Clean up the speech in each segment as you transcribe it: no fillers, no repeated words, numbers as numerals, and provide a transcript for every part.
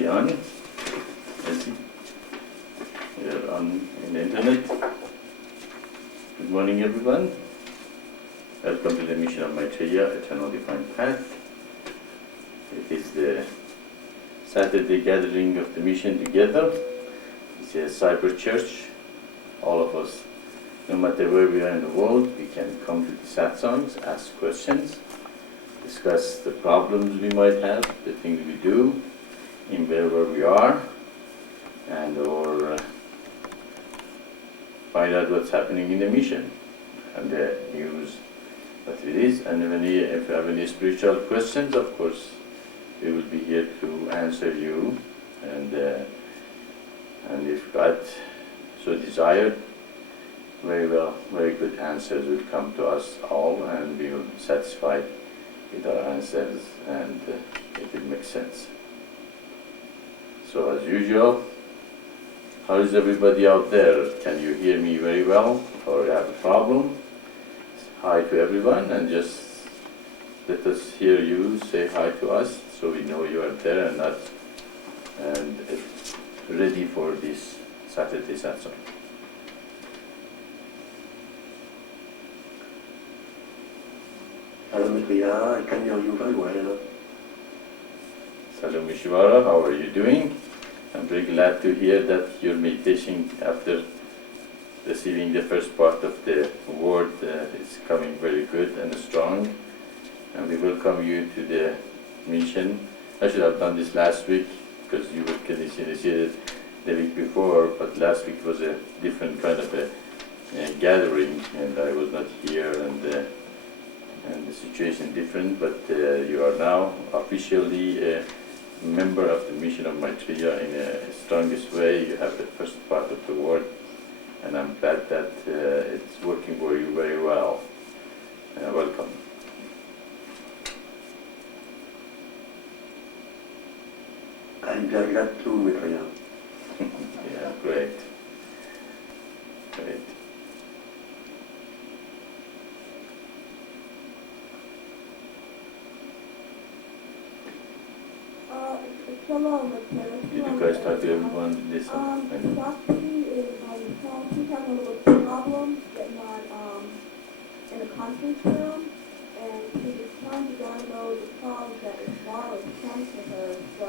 already on. Let's see. We are on in the internet. Good morning, everyone. Welcome to the mission of Maitreya, Eternal Divine Path. It is the Saturday gathering of the mission together. It's a cyber church. All of us, no matter where we are in the world, we can come to the Satsangs, ask questions, discuss the problems we might have, the things we do, in wherever we are, and or find out what's happening in the mission and the news that it is. And if you have any spiritual questions, of course, we will be here to answer you. And if God so desired, very good answers will come to us all, and we will be satisfied with our answers, and it will make sense. So as usual, how is everybody out there? Can you hear me very well, or you have a problem? Hi to everyone, and just let us hear you say hi to us, so we know you are there and ready for this Saturday Satsang. Hello, Maitreya, I can hear you very well. Salam Ishvara, how are you doing? I'm very glad to hear that your meditation after receiving the first part of the word is coming very good and strong. And we welcome you to the mission. I should have done this last week because you were initiated the week before, but last week was a different kind of a gathering, and I was not here, and the situation different, but you are now officially a member of the mission of Maitreya in a strongest way. You have the first part of the word, and I'm glad that it's working for you very well. Welcome. I'm very glad too, Maitreya. Yeah, great. Great. Shalom, Maitreya. Did you guys talk to everyone in this? Shakti is on the phone. She's having a little problem getting on in a conference room, and she was trying to download the songs that the tomorrow is sent to her. So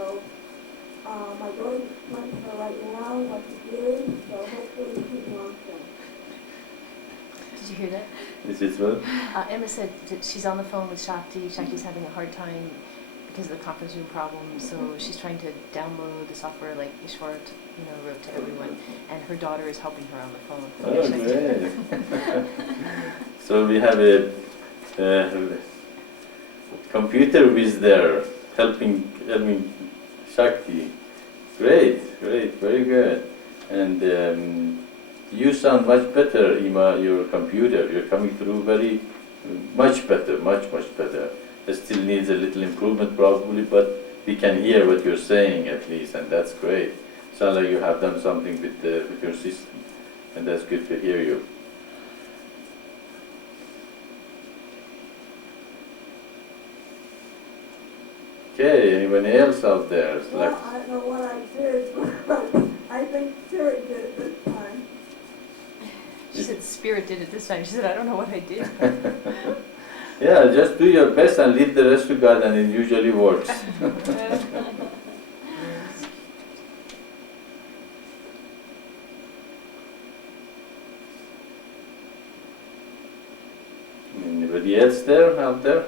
my daughter's explaining to her right now what to do, so hopefully she's on soon. Did you hear that? Is it well? Emma said that she's on the phone with Shakti. Shakti's having a hard time because of the conference room problem, so she's trying to download the software like Ishwar wrote to everyone, and her daughter is helping her on the phone. Oh, great. So we have a computer with there helping Shakti. Great, very good. And you sound much better, Ima, your computer. You're coming through much better. It still needs a little improvement probably, but we can hear what you're saying at least, and that's great. Sounds like you have done something with your system, and that's good to hear you. Okay, anyone else out there? Well, I don't know what I did, but I think Spirit did it this time. She said Spirit did it this time. She said, I don't know what I did. Yeah, just do your best and leave the rest to God, and it usually works. Anybody else out there?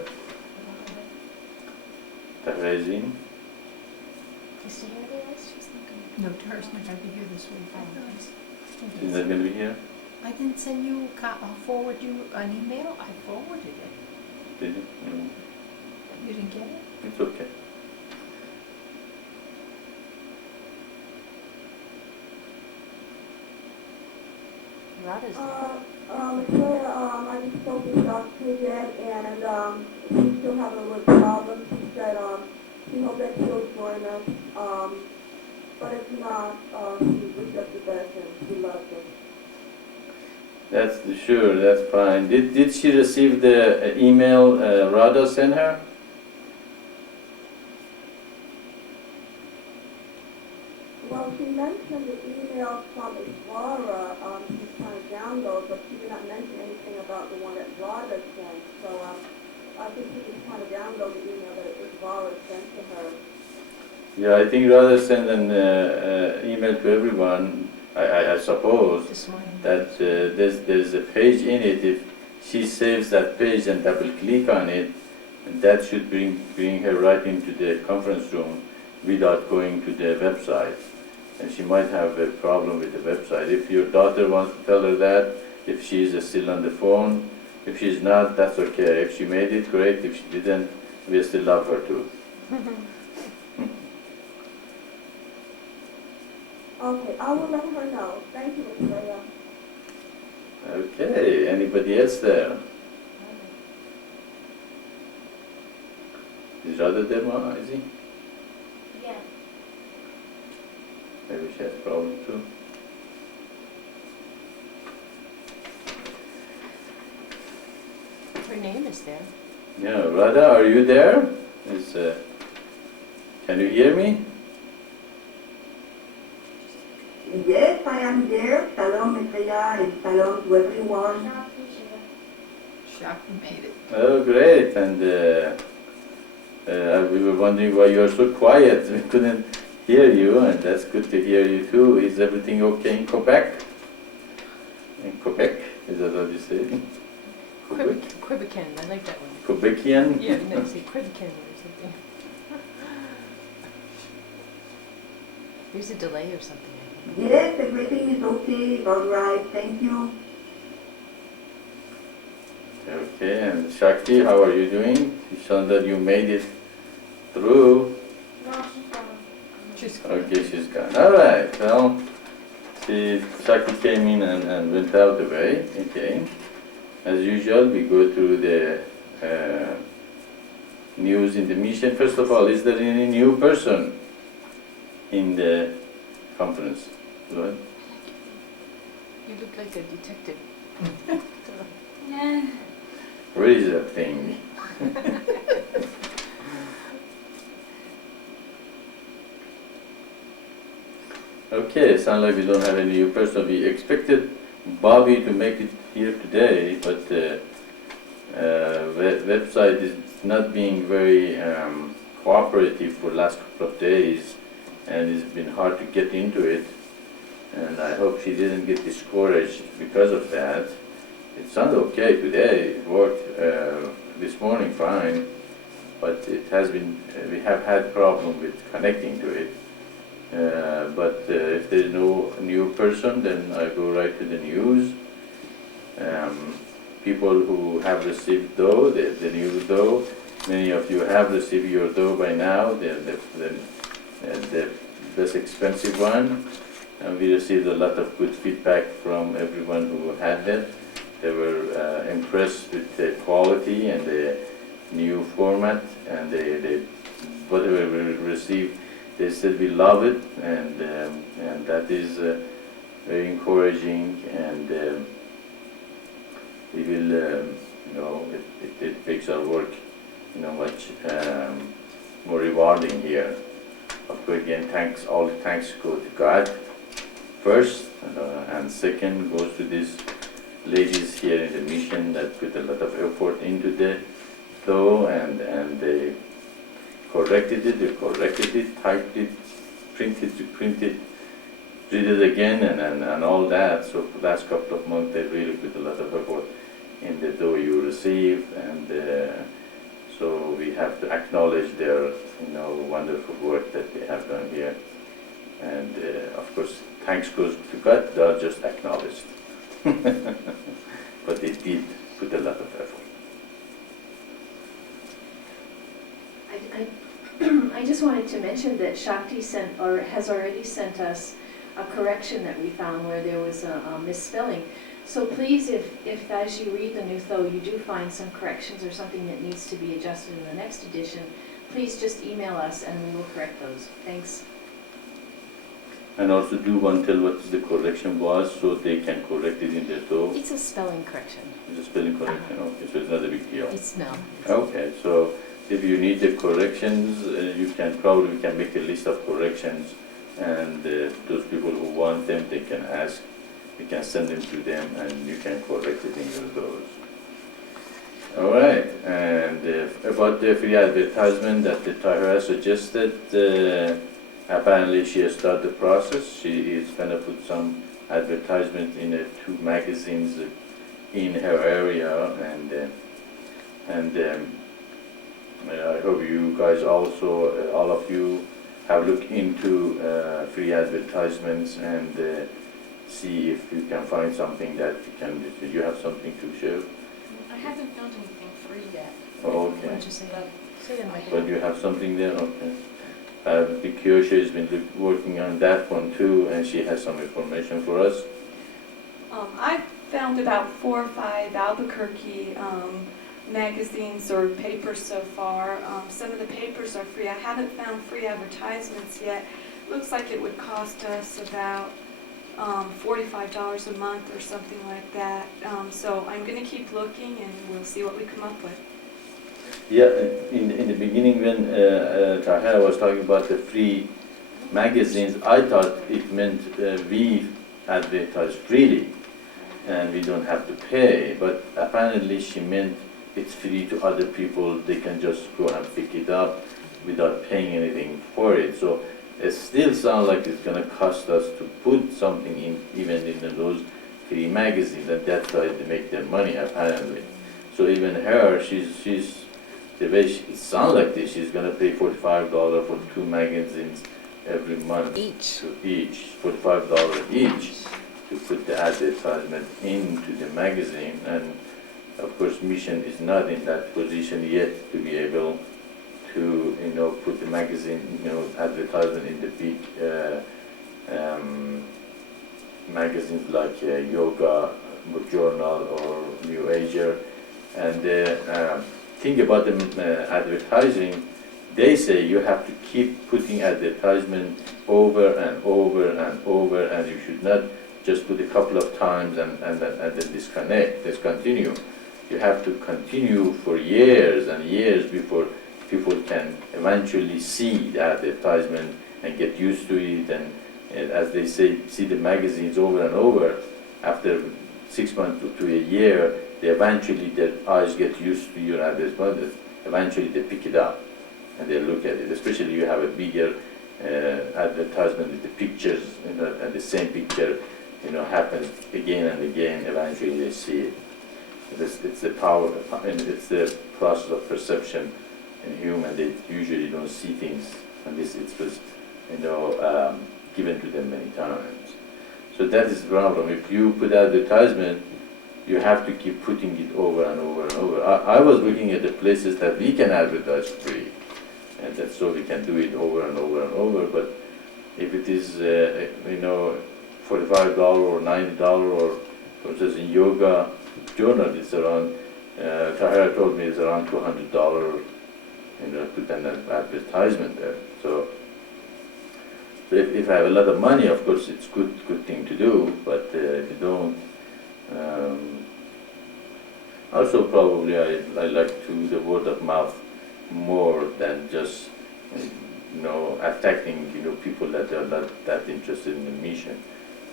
Terezin? Is she here with us? She's not going No, Tara's not going to be here this week. Is that going to be here? I didn't send you, forward you an email. I forwarded it. Did you? No. You didn't get it? It's okay. to. Radha's there. Maitreya, I just spoke to Shakti again, and she's still having a little problem. She said she hopes that she'll join us, but if not, she rejected that and she loves it. That's sure, that's fine. Did she receive the email Radha sent her? Well, she mentioned the email from Isvara, she's trying to download, but she did not mention anything about the one that Radha sent. So I think she was trying to download the email that Isvara sent to her. Yeah, I think rather send an email to everyone, I suppose, This morning. that there's a page in it. If she saves that page and double click on it, that should bring her right into the conference room without going to the website. And she might have a problem with the website. If your daughter wants to tell her that, if she's still on the phone, if she's not, that's okay. If she made it, great. If she didn't, we still love her too. Okay, I will let her know. Thank you, Maitreya. Okay, anybody else there? Is Radha there, Ma? Is he? Yes. Maybe she has a problem too. Her name is there. Yeah, Radha, are you there? Can you hear me? Yes, I am there. Shalom, Maitreya, and shalom to everyone. Shakti made it. Oh, great. And we were wondering why you are so quiet. We couldn't hear you, and that's good to hear you too. Is everything okay in Quebec? In Quebec? Is that what you say? Quebec? Quebecan, I like that one. Quebecian? Yeah, no, say Quebecan or something. There's a delay or something, I think. Yes, everything is okay. All right, thank you. Okay, and Shakti, how are you doing? You saw that you made it through. No, she's gone. Just Okay, she's gone. All right, well, Shakti came in and went out the way. Okay. As usual, we go through the news in the mission. First of all, is there any new person in the conference? Go ahead. You look like a detective. Where is that thing? Okay, sounds like we don't have any new person. We expected Bobby to make it here today, but the website is not being very cooperative for the last couple of days, and it's been hard to get into it. And I hope she didn't get discouraged because of that. It sounded okay today. It worked this morning fine, but it has been. We have had problem with connecting to it. But if there's no new person, then I go right to the news. People who have received dough, the new dough, many of you have received your dough by now, the less expensive one. And we received a lot of good feedback from everyone who had that. They were impressed with the quality and the new format, and whatever we received, they said we love it, and that is very encouraging, and we will, it makes our work, much more rewarding here. Of course, again, all the thanks go to God first, and second goes to these ladies here in the mission that put a lot of effort into the dough, and they corrected it, typed it, printed, did it again, and all that. So for the last couple of months, they really put a lot of effort in the dough you receive, and so we have to acknowledge their, wonderful work that they have done here. And of course, thanks goes to God. They are just acknowledged, but they did put a lot of effort. I just wanted to mention that Shakti has already sent us a correction that we found where there was a misspelling. So please, if as you read the new though you do find some corrections or something that needs to be adjusted in the next edition, please just email us and we will correct those. Thanks. And also do one tell what the correction was so they can correct it in their dough. It's a spelling correction. It's a spelling correction, okay, so it's not a big deal. It's no. Okay, so if you need the corrections, we can make a list of corrections and those people who want them, they can ask, we can send them to them, and you can correct it in your doors. All right, and about the free advertisement that the Tahira suggested, apparently she has started the process. She is going to put some advertisement in 2 magazines in her area, and I hope you guys also, all of you, have looked into free advertisements and see if you can find something that you can. Do you have something to share? I haven't found anything free yet. Oh, Why okay. don't you say that? Say that, Michael. But you have something there, okay. Kiosha has been working on that one too, and she has some information for us. I found about 4 or 5 Albuquerque magazines or papers so far. Some of the papers are free. I haven't found free advertisements yet. Looks like it would cost us about $45 a month or something like that. So I'm going to keep looking and we'll see what we come up with. Yeah, in the beginning when Tahira was talking about the free magazines, I thought it meant we advertise freely and we don't have to pay, but apparently she meant it's free to other people, they can just go and pick it up without paying anything for it. So it still sounds like it's going to cost us to put something in, even in those free magazines, and that's how they make their money apparently. So even her, she's the way it sounds like this, she's going to pay $45 for 2 magazines every month. Each. $45 each to put the advertisement into the magazine. And of course, Mission is not in that position yet to be able to, put the magazine, advertisement in the big magazines like Yoga Journal or New Ager. And the thing about the advertising, they say you have to keep putting advertisement over and over and over, and you should not just put a couple of times and then discontinue. You have to continue for years and years before people can eventually see the advertisement and get used to it, and as they say, see the magazines over and over. After 6 months to a year, eventually their eyes get used to your advertisement. Eventually they pick it up and they look at it. Especially you have a bigger advertisement with the pictures, and the same picture, happens again and again. Eventually they see it. It's the power, it's the process of perception in human. They usually don't see things, and it was, given to them many times. So that is the problem. If you put advertisement, you have to keep putting it over and over and over. I was looking at the places that we can advertise free, and that so we can do it over and over and over. But if it is, $45 or $90, or for instance in Yoga Journal, it's around, Tahira told me it's around $200, put an advertisement there. So if I have a lot of money, of course it's good thing to do, but if you don't, also probably I like to the word of mouth more than just attacking people that are not that interested in the mission.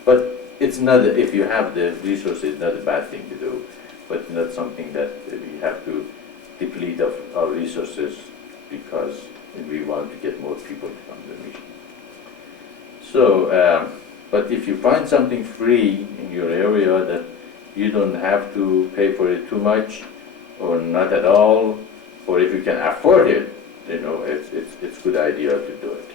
But it's not, if you have the resources, it's not a bad thing to do, but not something that we have to deplete of our resources because we want to get more people to come to the mission. So, but if you find something free in your area that you don't have to pay for it too much or not at all, or if you can afford it, it's a good idea to do it.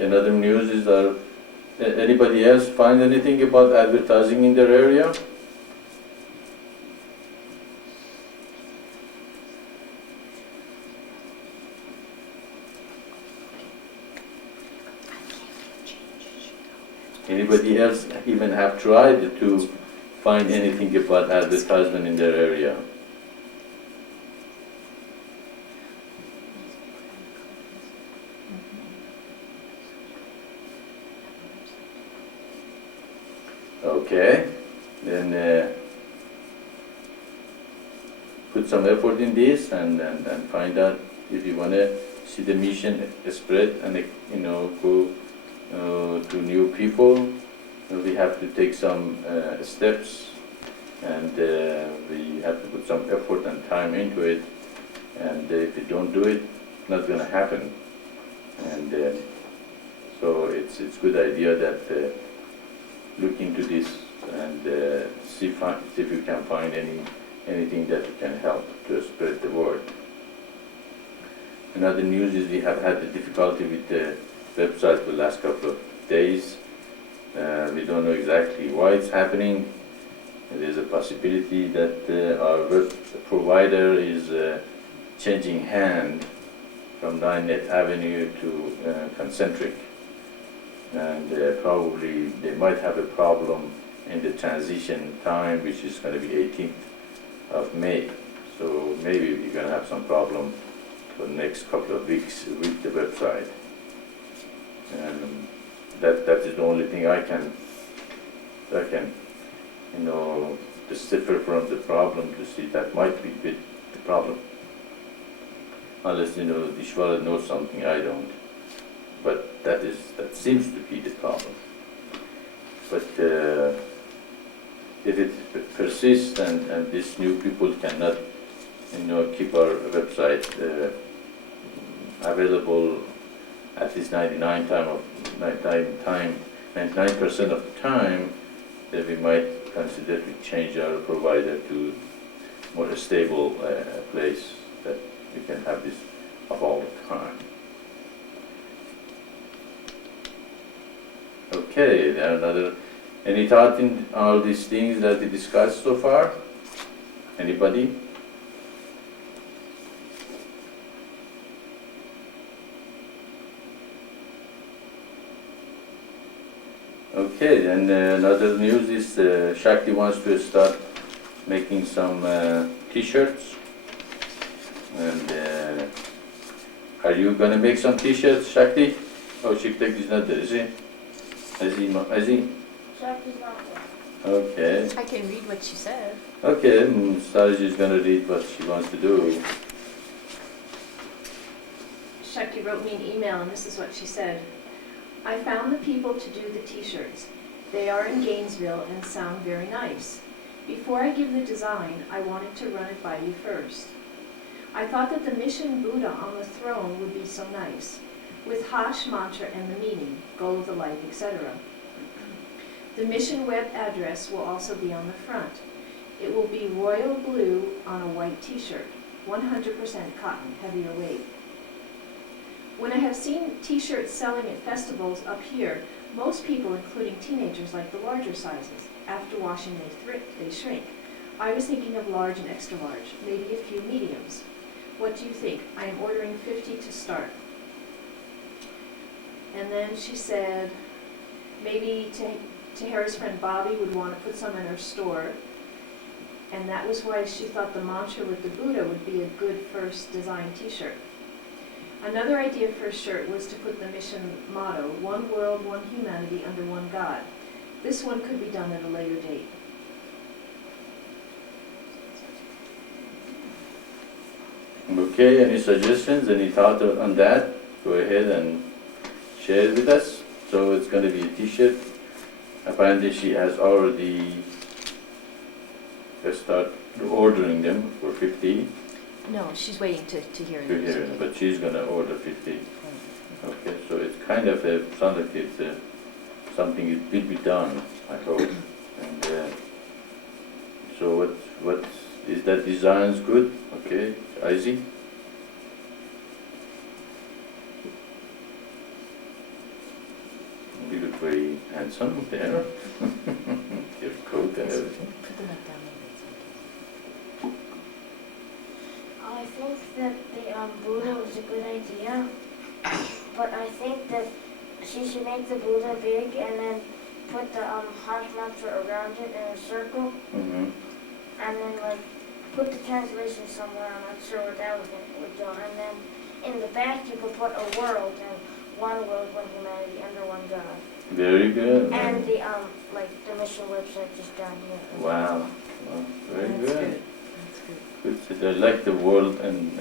Another news is that anybody else find anything about advertising in their area? Anybody else even have tried to find anything about advertisement in their area? Okay, then put some effort in this and find out if you want to see the mission spread and go to new people. We have to take some steps, and we have to put some effort and time into it. And if we don't do it, it's not going to happen. And so it's good idea that look into this and see if you can find anything that can help to spread the word. Another news is we have had the difficulty with the website for the last couple of days. We don't know exactly why it's happening. There's a possibility that our web provider is changing hand from 9net Avenue to Concentric. And probably they might have a problem in the transition time, which is going to be 18th of May. So maybe we're going to have some problem for the next couple of weeks with the website. And that is the only thing I can decipher from the problem to see that might be the problem. Unless Ishwara knows something I don't. But that seems to be the problem. But if it persists and these new people cannot keep our website available at least 99% of the time, then we might consider to change our provider to more stable place that we can have this up all the time. Okay, any thought in all these things that we discussed so far? Anybody? Okay, then another news is Shakti wants to start making some t-shirts. And are you going to make some t-shirts, Shakti? Oh, Shiktek is not there, is he? Is he? Shakti's not there. Okay. I can read what she said. Okay, Saraj is going to read what she wants to do. Shakti wrote me an email, and this is what she said. I found the people to do the t-shirts. They are in Gainesville and sound very nice. Before I give the design, I wanted to run it by you first. I thought that the mission Buddha on the throne would be so nice, with Hash mantra and the meaning, goal of the life, etc. The mission web address will also be on the front. It will be royal blue on a white t-shirt, 100% cotton, heavier weight. When I have seen t-shirts selling at festivals up here, most people, including teenagers, like the larger sizes. After washing, they shrink. I was thinking of large and extra large, maybe a few mediums. What do you think? I am ordering 50 to start. And then she said, maybe Tahira's friend Bobby would want to put some in her store. And that was why she thought the mantra with the Buddha would be a good first design t-shirt. Another idea for a shirt was to put the mission motto, one world, one humanity under one God. This one could be done at a later date. Okay, any suggestions, any thought on that? Go ahead and share it with us. So it's going to be a t-shirt. Apparently she has already started ordering them for 50. No, she's waiting to hear To hear it, but she's going to order 50. Okay, so it's kind of sounds like it's something that will be done, I hope. And so what is that designs good? Okay, Izzy? You look very handsome there. Your coat and everything. I think that the Buddha was a good idea, but I think that she should make the Buddha big and then put the Hash mantra around it in a circle, Mm-hmm. and then put the translation somewhere. I'm not sure what that would do. And then in the back you could put a world and one world, one humanity under one God. Very good. And the mission website just down here. Wow. Well, very That's good. good. That's good. good. So I like the world and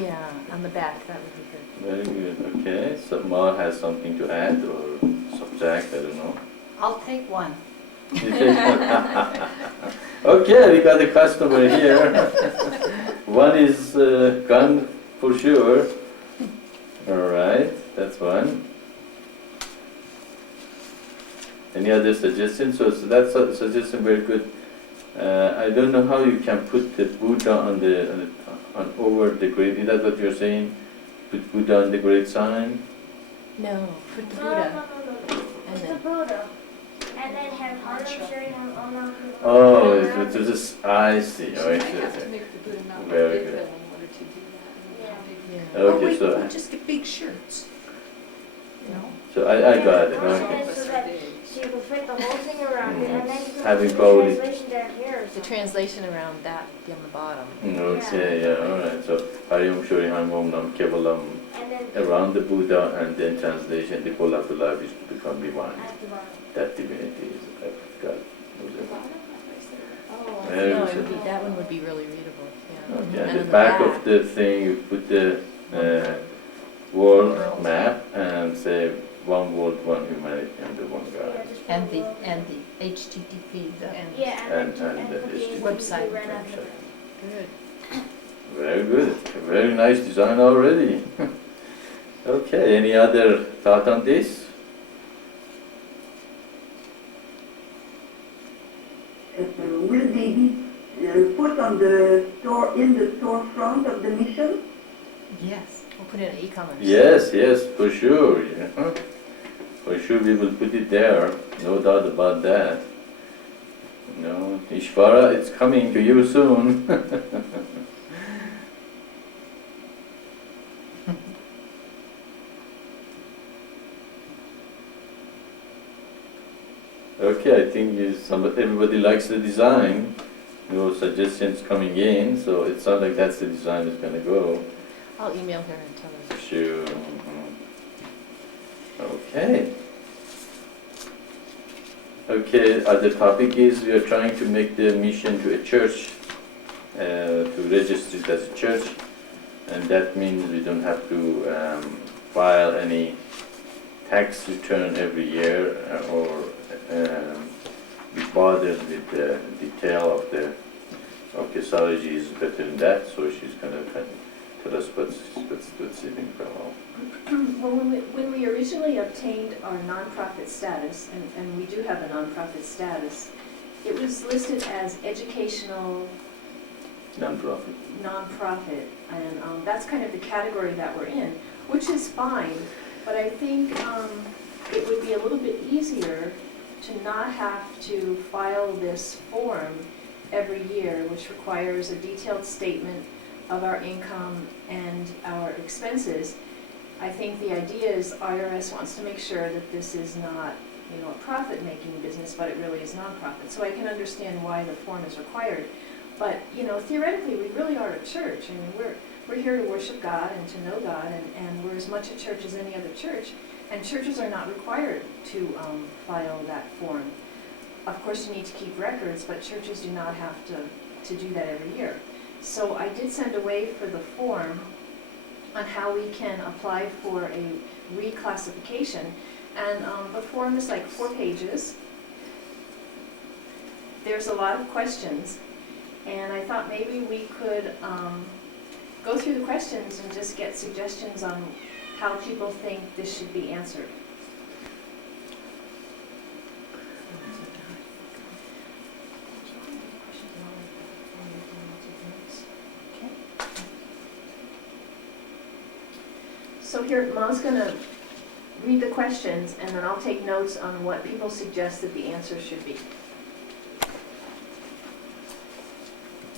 Yeah, on the back, that would be good. very good. Okay, so Ma has something to add or subtract, I don't know. I'll take one. Okay, we got a customer here. One is gone for sure. All right, that's one. Any other suggestions? So that's a suggestion, very good. I don't know how you can put the Buddha on over the grave. Is that what you're saying? Put Buddha on the grave sign? No, put the No, Buddha. no, no, no. And It's the then, Buddha. And then have Harlem showing him on the Oh, it's just, I see. Oh, I I'd see. have to make the Buddha not Very big good. bill in order to do that. yeah. Or Okay, we so could just get big shirts, you know? so I got it. And Okay. then so that she would fit the whole thing around it, and then you could Having put the probably- translation down here or The something. translation around that on the bottom. Okay, yeah, all right. So Hariom Shoriham Om Nam Kevalam And then around the Buddha, and then translation, the goal of the life is to become divine. at the bottom. That divinity is God. Oh, Very No, good. it would be, that one would be really readable, yeah. Okay, And and on the back of the thing, you put the world map and say one world, one humanity, and the one Yeah, God. just put And a the, little- and the HTTP, the. Yeah, and and the put the HTTP website right after website. that. Good. Very good. Very nice design already. Okay, any other thought on this? Will they be put on the store, in the storefront of the mission? Yes. We'll put it in e-commerce. Yes, yes, for sure. Yeah. For sure we will put it there, no doubt about that. No, Ishvara, it's coming to you soon. Okay, I think everybody likes the design. No suggestions coming in, so it sounds like that's the design it's going to go. I'll email her and tell her. Sure. Okay. Okay, other topic is we are trying to make the mission to a church, to register it as a church, and that means we don't have to file any tax return every year or be bothered with the detail of the Sariji is better than that, so she's going to tell us what's it involved. Well, when we originally obtained our nonprofit status, and we do have a nonprofit status, it was listed as educational Non-profit. nonprofit, and that's kind of the category that we're in, which is fine, but I think it would be a little bit easier to not have to file this form every year, which requires a detailed statement of our income and our expenses. I think the idea is IRS wants to make sure that this is not, a profit-making business, but it really is nonprofit. So I can understand why the form is required. But, theoretically, we really are a church. I mean, we're here to worship God and to know God, and we're as much a church as any other church. And churches are not required to file that form. Of course, you need to keep records, but churches do not have to do that every year. So I did send away for the form on how we can apply for a reclassification. And the form is like 4 pages. There's a lot of questions. And I thought maybe we could go through the questions and just get suggestions on how people think this should be answered. So here, Ma's going to read the questions, and then I'll take notes on what people suggest that the answer should be.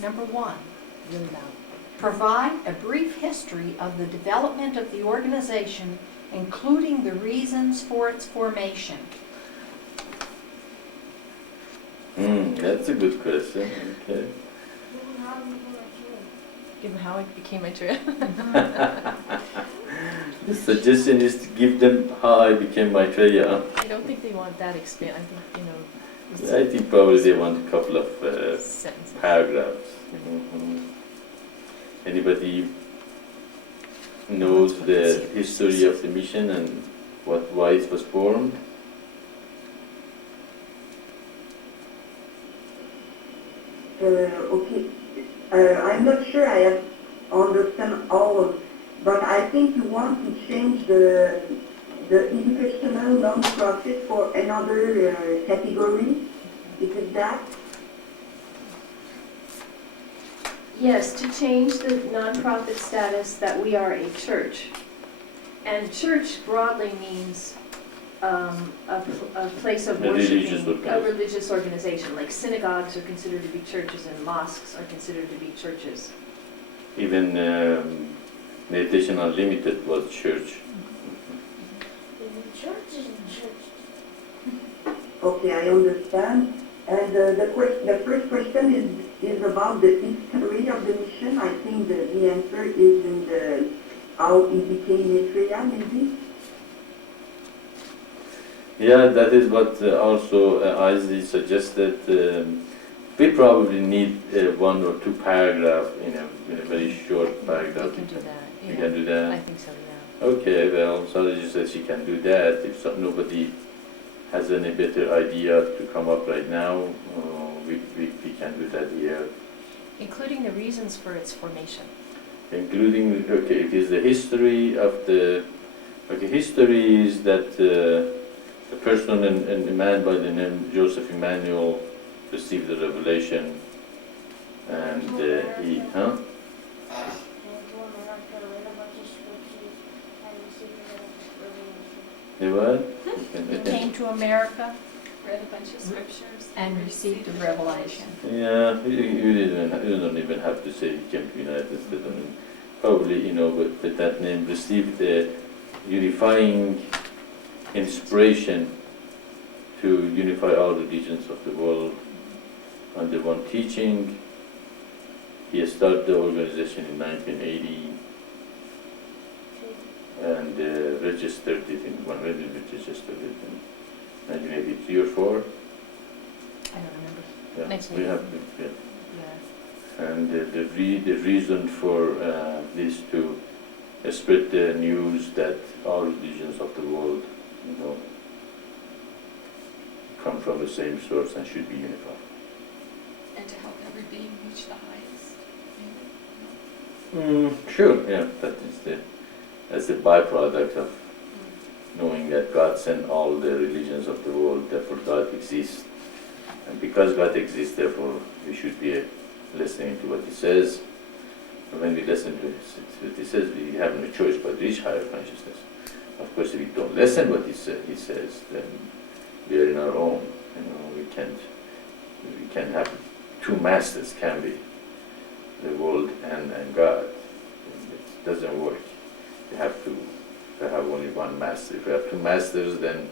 Number 1, Really loud. provide a brief history of the development of the organization, including the reasons for its formation. That's a good question. Okay. How do you become a king? Give them how I became Maitreya. The suggestion is to give them how I became Maitreya. I don't think they want that expand. I think, I think probably they want a couple of sentences. paragraphs. Mhm. Anybody knows the history of the mission and why it was formed? Okay. I'm not sure I have understand all of, but I think you want to change the educational non-profit for another category. Is it that? Yes, to change the nonprofit status that we are a church. And church broadly means a place of A religious worshiping, a organization. religious organization. Like synagogues are considered to be churches and mosques are considered to be churches. Even Meditation Unlimited was church. The church is in church. Okay, I understand. And the first question is about the history of the mission. I think the answer is in the how it became Maitreya, maybe. Yeah, that is what also Isaac suggested. We probably need one or two paragraphs in a very short paragraph. You can do that, You yeah. can do that? I think so, yeah. Okay, well, Sarah says she can do that. If nobody has any better idea to come up right now, we can do that here. Including the reasons for its formation. Including, okay, it is the history of the, okay, history is that a person and a man by the name Joseph Emmanuel received the revelation and he, huh? The what? He came to America Read a bunch of scriptures. and received a revelation. Yeah, you don't even have to say he came to the United States. I mean, probably, with that name received the unifying inspiration to unify all religions of the world under one teaching. He started the organization in 1980 and registered it when did we register it? In 1983 or 4? I don't remember. Yeah, we have, yeah. Yeah. And the reason for this to spread the news that all religions of the world, come from the same source and should be unified. And to help every being reach the highest. Sure, yeah, that's the byproduct of knowing that God sent all the religions of the world, therefore God exists. And because God exists, therefore we should be listening to what He says. And when we listen to what He says, we have no choice but to reach higher consciousness. Of course, if we don't listen what He says, then we are in our own. We can't have two masters, can we? The world and God. It doesn't work. You have to have only one master. If you have two masters, then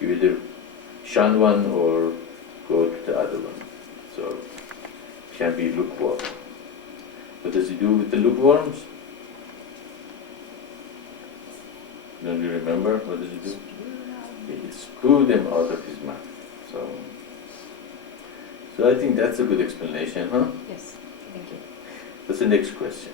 you either shun one or go to the other one. So it can be lukewarm. What does He do with the lukewarms? Don't you remember? What does He do? He spew them out of His mouth. So I think that's a good explanation, huh? Yes, thank you. That's the next question.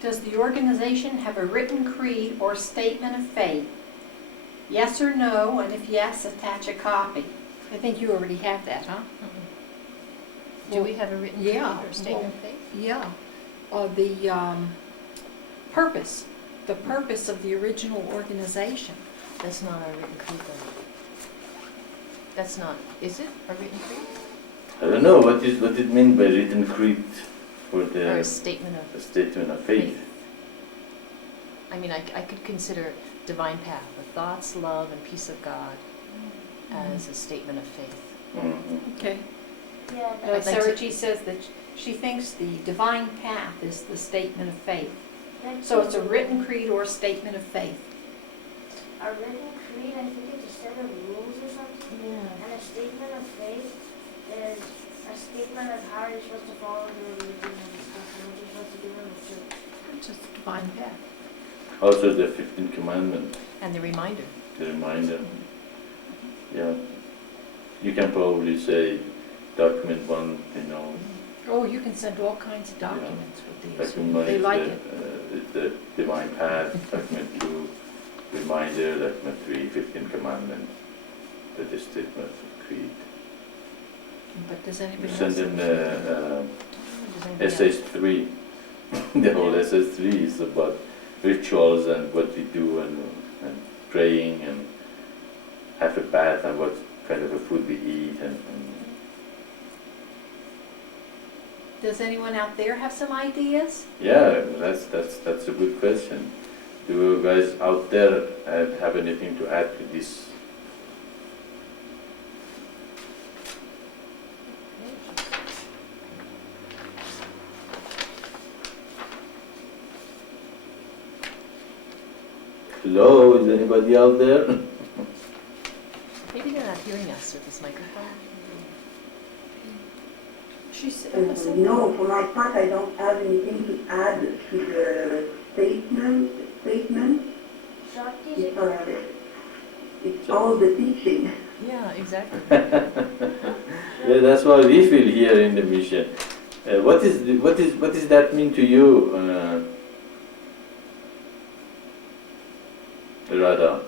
Does the organization have a written creed or statement of faith? Yes or no, and if yes, attach a copy. I think you already have that, huh? Do we have a written creed Yeah, or statement of faith? Yeah, the purpose of the original organization. That's not a written creed though. That's not, is it a written creed? I don't know what it means by written creed for Or the a statement of statement of faith. I mean, I could consider divine path, the thoughts, love, and peace of God as a statement of faith. Mhm. Okay. Yeah, I'd like Sarah to- G says that she thinks the divine path is the statement of faith. that's So it's a written creed or statement of faith. A written creed, I think it's a set of rules or something. Yeah. And a statement of faith is a statement of how you're supposed to follow the religion and stuff, and what you're supposed to do in the church. It's just divine path. Also the 15th commandment, And the reminder. the reminder. Yeah. You can probably say document one, Oh, you can send all kinds of documents with these. document one They is like it. the divine path, document 2, reminder, document 3, 15th commandment, the statement of creed. But does anybody You else? send in Does anybody else- SS3. The whole SS3 is about rituals and what we do and praying and have a bath and what kind of a food we eat and Does anyone out there have some ideas? yeah, that's a good question. Do you guys out there have anything to add to this? Hello, is anybody out there? Maybe they're not hearing us with this microphone. She said, No, for my part, I don't have anything to add to the statement. Shakti, It's all the teaching. Yeah, exactly. Yeah, that's what we feel here in the mission. What does that mean to you, Radha?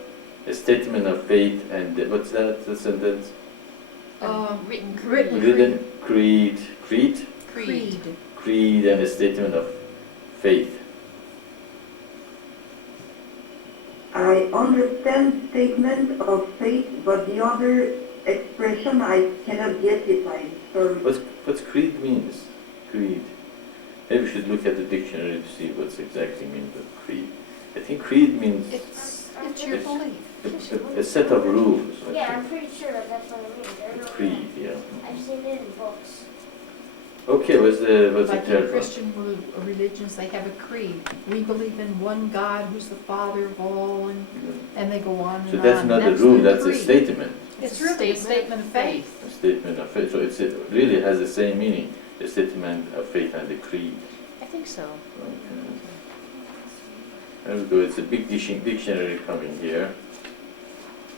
A statement of faith and what's that? The sentence? Written written Written creed, creed. and a statement of faith. I understand statement of faith, but the other expression I cannot get it. I'm sorry. What's creed means? Creed. Maybe we should look at the dictionary to see what's exactly means by creed. I think creed means It's your belief. a set of rules. I yeah, think. I'm pretty sure that's what it means. I don't know. Creed, yeah. I've seen it in books. Okay, what's the Like in third one? Christian religions, they have a creed. We believe in one God who's the Father of all, and they go on and So on. that's not a That's rule, their that's a creed. statement. It's really a statement of faith. A statement of faith. So it really has the same meaning, a statement of faith and a creed. I think so. Okay. There we go, it's a big dictionary coming here.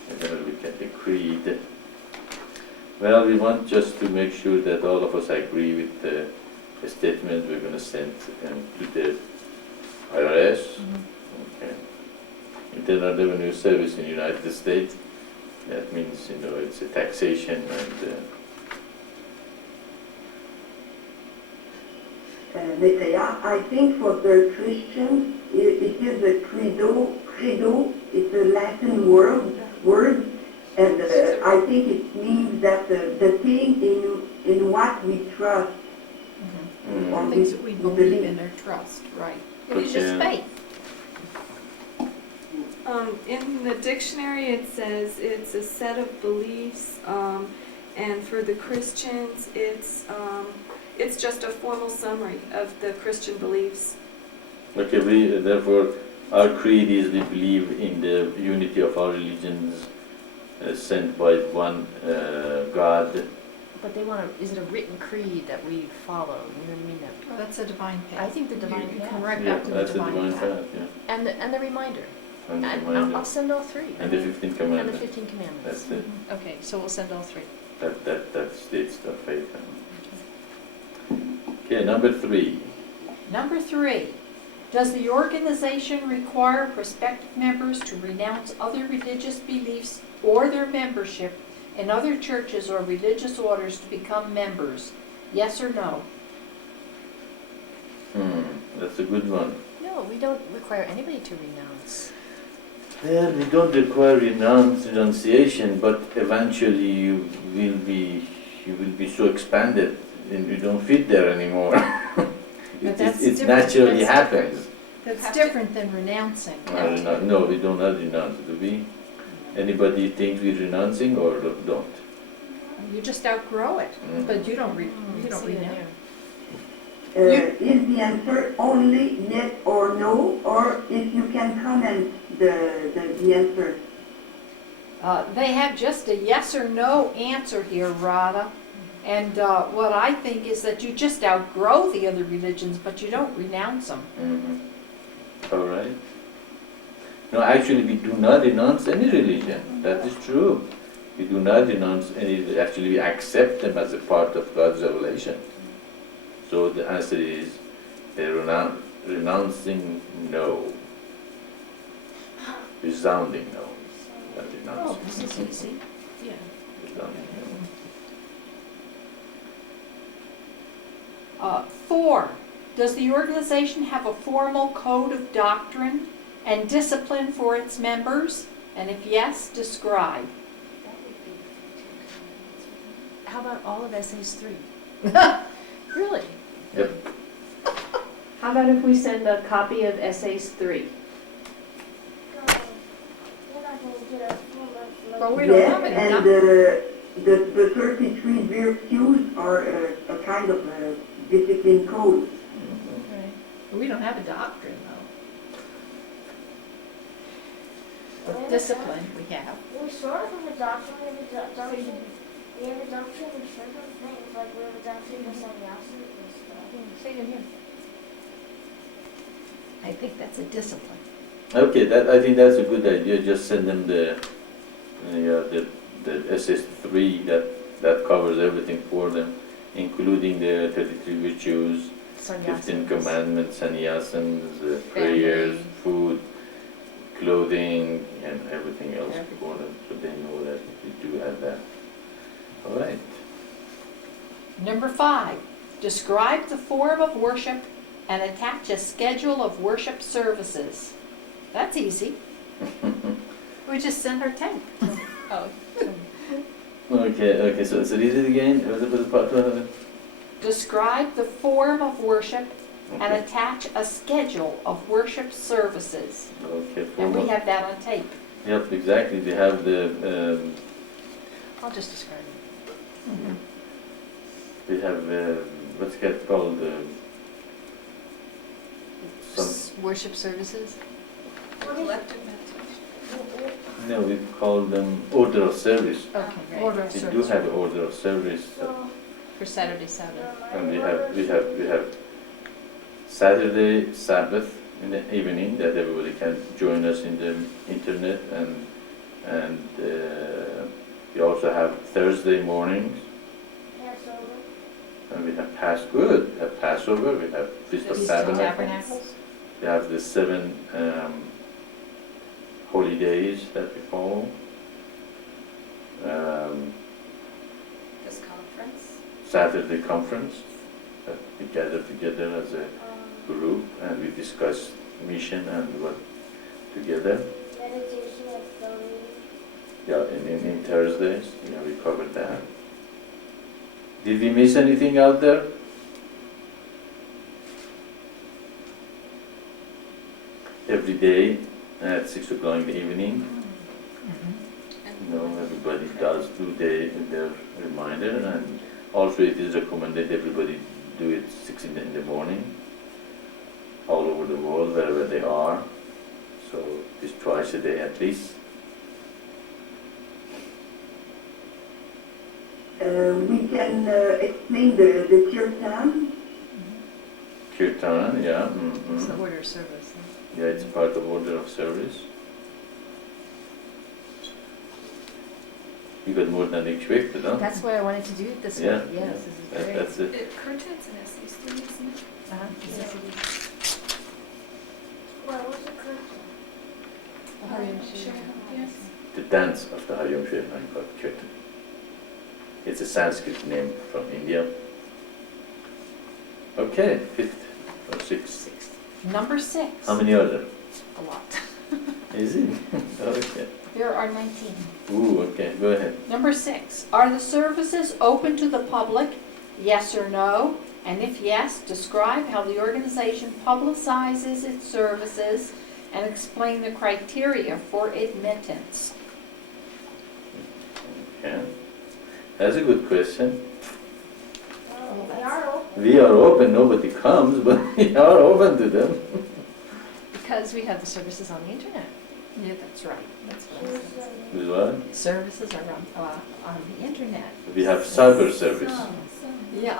We're going to look at the creed. Well, we want just to make sure that all of us agree with the statement we're going to send to the IRS, okay. Internal Revenue Service in the United States. That means, it's a taxation and Maitreya, I think for the Christians, it is a credo. Credo is a Latin word, and I think it means that the thing in what we trust. or Things that we believe in or trust, right. It is just Okay. faith. In the dictionary, it says it's a set of beliefs, and for the Christians, it's just a formal summary of the Christian beliefs. okay, therefore, our creed is we believe in the unity of our religions sent by one God. But they want to, is it a written creed that we follow? You know what I mean? Oh, that's a divine path. I think the divine You path. can write Yeah, back to the that's a divine divine path. path, yeah. And the reminder. And the I'll reminder. send all three. And the 15th And the commandment. 15 commandments. That's it. Okay, so we'll send all three. That states the faith. Okay, number 3. Number 3, does the organization require prospective members to renounce other religious beliefs or their membership in other churches or religious orders to become members? Yes or no? That's a good one. No, we don't require anybody to renounce. Well, we don't require renunciation, but eventually you will be so expanded and you don't fit there anymore. that's It different. naturally That's happens. That's different than renouncing. No, we don't have renounce, do we? Anybody think we're renouncing or don't? You just outgrow it, but you don't See it renounce. there. Is the answer only yes or no, or if you can comment the answer? They have just a yes or no answer here, Radha. And what I think is that you just outgrow the other religions, but you don't renounce them. All right. No, actually we do not renounce any religion. That is true. We do not renounce any, actually we accept them as a part of God's revelation. So the answer is renouncing no. Resounding no. Not Oh, renouncing. this is easy. Yeah. Resounding no. 4, does the organization have a formal code of doctrine and discipline for its members? And if yes, describe. How about all of essays 3? Really? Yep. How about if we send a copy of Essays 3? You're not going to get a full month. Well, we don't Yes, have any. and the 33 virtues are a kind of a discipline code. Right. We don't have a doctrine, though. But discipline we have. We sort of have a doctrine. We have a doctrine. We have a doctrine of certain things, like we have a doctrine of sannyasa and stuff. Say it again. I think that's a discipline. Okay, I think that's a good idea. Just send them the SS3 that covers everything for them, including the 33 virtues, 15 Sannyasanas. commandments, sannyasans, prayers, food, clothing, and everything else for them, so they know that we do have that. All right. Number 5, describe the form of worship and attach a schedule of worship services. That's easy. We just send our tape. Oh. Okay, so read it again. Was it part one? Describe the form of worship and Okay, attach a schedule of worship services. okay. And we have that on tape. Yep, exactly. We have the I'll just describe it. we have what's it called Worship services? Collective meditation. no, we call them order of service. Okay, right. Order of We do service. have an order of service, So, For Saturday, Sabbath. and we have Saturday Sabbath in the evening that everybody can join us in the internet, and we also have Thursday mornings, Passover. and we have Passover, we have Feast of Feast of Tabernacles, Tabernacles. we have the 7 holy days that we follow. This conference. Saturday conference, that we gather together as a group and we discuss mission and what together. Meditation of Sunday. Yeah, in Thursdays, yeah, we covered that. Did we miss anything out there? Every day at 6 o'clock in the evening, everybody does do their reminder, and also it is recommended everybody do it 6 in the morning, all over the world, wherever they are. So it's twice a day at least. We can explain the kirtan. Kirtan, yeah. It's the order of service. Yeah, it's part of order of service. You got more than expected, huh? That's why I wanted to do it this way. Yeah. Yes, this is great. That's it. It curtains and SC3, isn't it? Uh-huh. Yes, it is. What was the curtain? The Hariam Shiva. Yes. The dance of the Hariam Shiva called Kirtan. It's a Sanskrit name from India. Okay, 5th or 6th. Number 6. How many are there? A lot. Is it? Okay. There are 19. Ooh, okay, go ahead. Number 6, are the services open to the public? Yes or no? And if yes, describe how the organization publicizes its services and explain the criteria for admittance. Okay. That's a good question. We are open. We are open, nobody comes, but we are open to them. Because we have the services on the internet. Yeah, that's right. That's what I said. With what? Services are on the internet. We have cyber service. Yeah,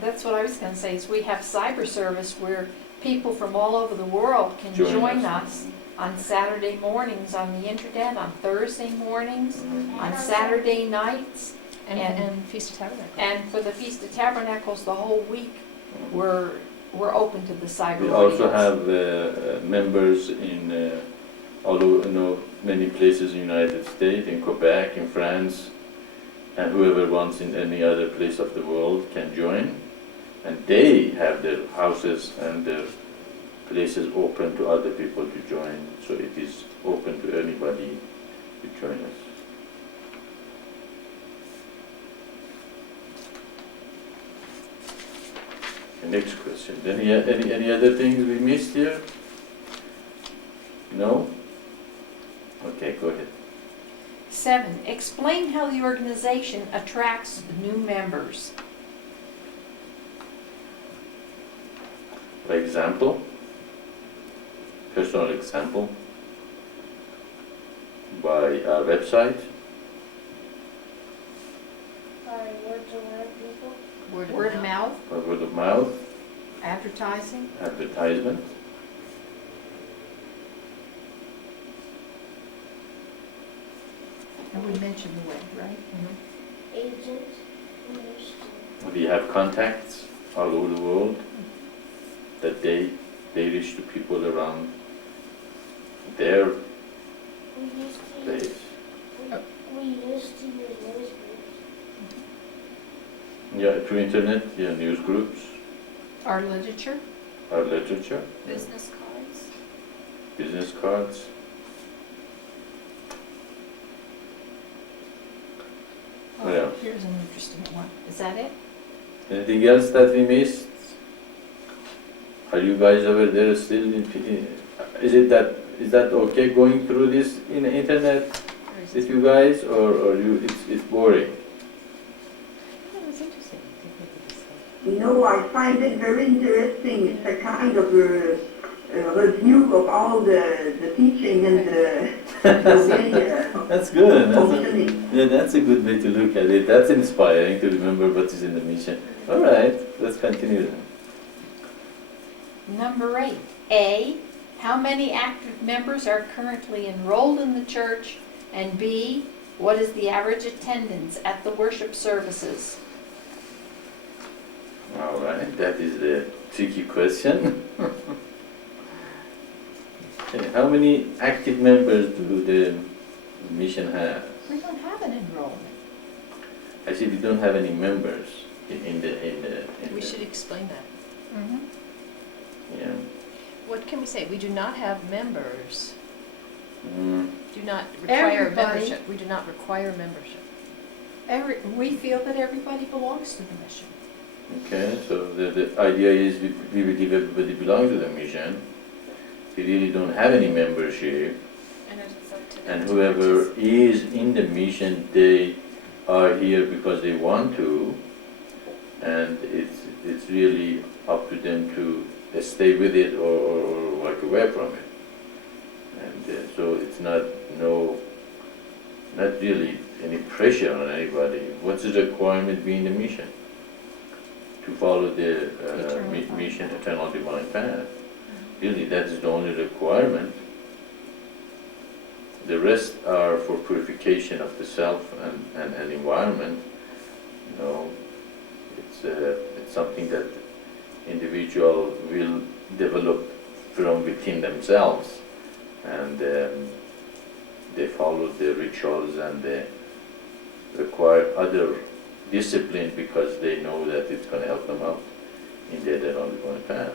that's what I was going to say, is we have cyber service where people from all over the world can Join join us. us on Saturday mornings on the internet, on Thursday mornings, on Saturday nights, And Feast of Tabernacles. and for the Feast of Tabernacles, the whole week, we're open to the cyber We audience. also have members in all over, many places in the United States, in Quebec, in France, and whoever wants in any other place of the world can join. And they have their houses and their places open to other people to join. So it is open to anybody to join us. The next question. Any other things we missed here? No? Okay, go ahead. 7, explain how the organization attracts new members. For example, personal example, by our website, By words of word people. Word of mouth, by word of mouth, advertising, advertisement, and we mentioned the web, right? Agent. Nurse. we have contacts all over the world that they reach to people around their We used to use, place. we used to use news groups. Yeah, through internet, yeah, news groups, Our literature, our literature, business cards. business cards. Oh, Yeah. here's an interesting one. Is that it? Anything else that we missed? Are you guys over there still is that okay going through this in the internet Or is with it- you guys, or it's boring? Oh, it's interesting. I think maybe this, I find it very interesting. It's a kind of a review of all the teaching and the way That's good. functioning. That's a good way to look at it. That's inspiring to remember what is in the mission. All right, let's continue then. Number 8. A, how many active members are currently enrolled in the church? And B, what is the average attendance at the worship services? All right, that is the tricky question. Okay, how many active members do the mission have? We don't have an enrollment. I see we don't have any members in the we should explain that. yeah. What can we say? We do not have members. Mm, Do not require Everybody. membership. We do not require membership. We feel that everybody belongs to the mission. okay, so the idea is we believe everybody belongs to the mission. We really don't have any membership, And it's up to them and to whoever participate. is in the mission, they are here because they want to, and it's really up to them to stay with it or walk away from it. And so it's not really any pressure on anybody. What's the requirement being the mission? To follow the Eternal divine mission, eternal divine path. Really, that is the only requirement. The rest are for purification of the self and environment. It's something that individual will develop from within themselves, and they follow the rituals and they require other discipline because they know that it's going to help them out in their divine path.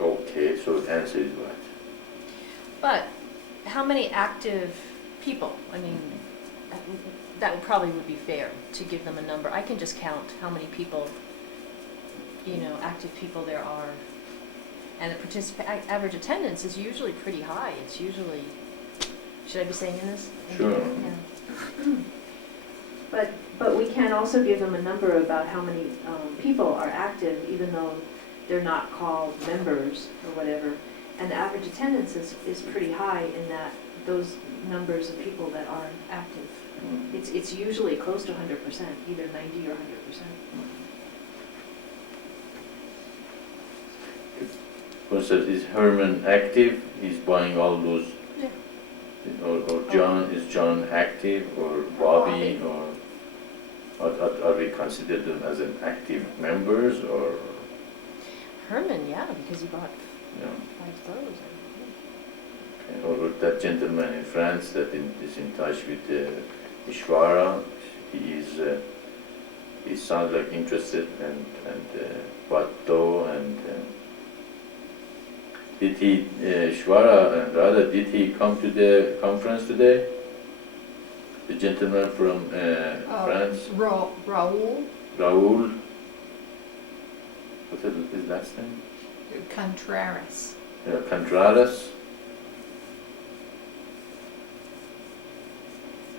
Okay, so the answer is what? But how many active people? I mean, that would probably be fair to give them a number. I can just count how many people, active people there are. And the average attendance is usually pretty high. It's usually, should I be saying this? Sure. Yeah. But we can also give them a number about how many people are active, even though they're not called members or whatever. And the average attendance is pretty high in that those numbers of people that are active. It's usually close to 100%, either 90 or 100%. For instance, is Herman active? He's buying all those. Yeah. Or John, is John active, or Bobby, or are we consider them as an active members, or, Herman, yeah, because he bought you know, 5 clothes. or that gentleman in France that is in touch with Ishvara? He sounds like interested, and Bato, and did he, Ishvara and Radha, did he come to the conference today? The gentleman from France, Raul Raul, what's his last name? Contreras. Contreras.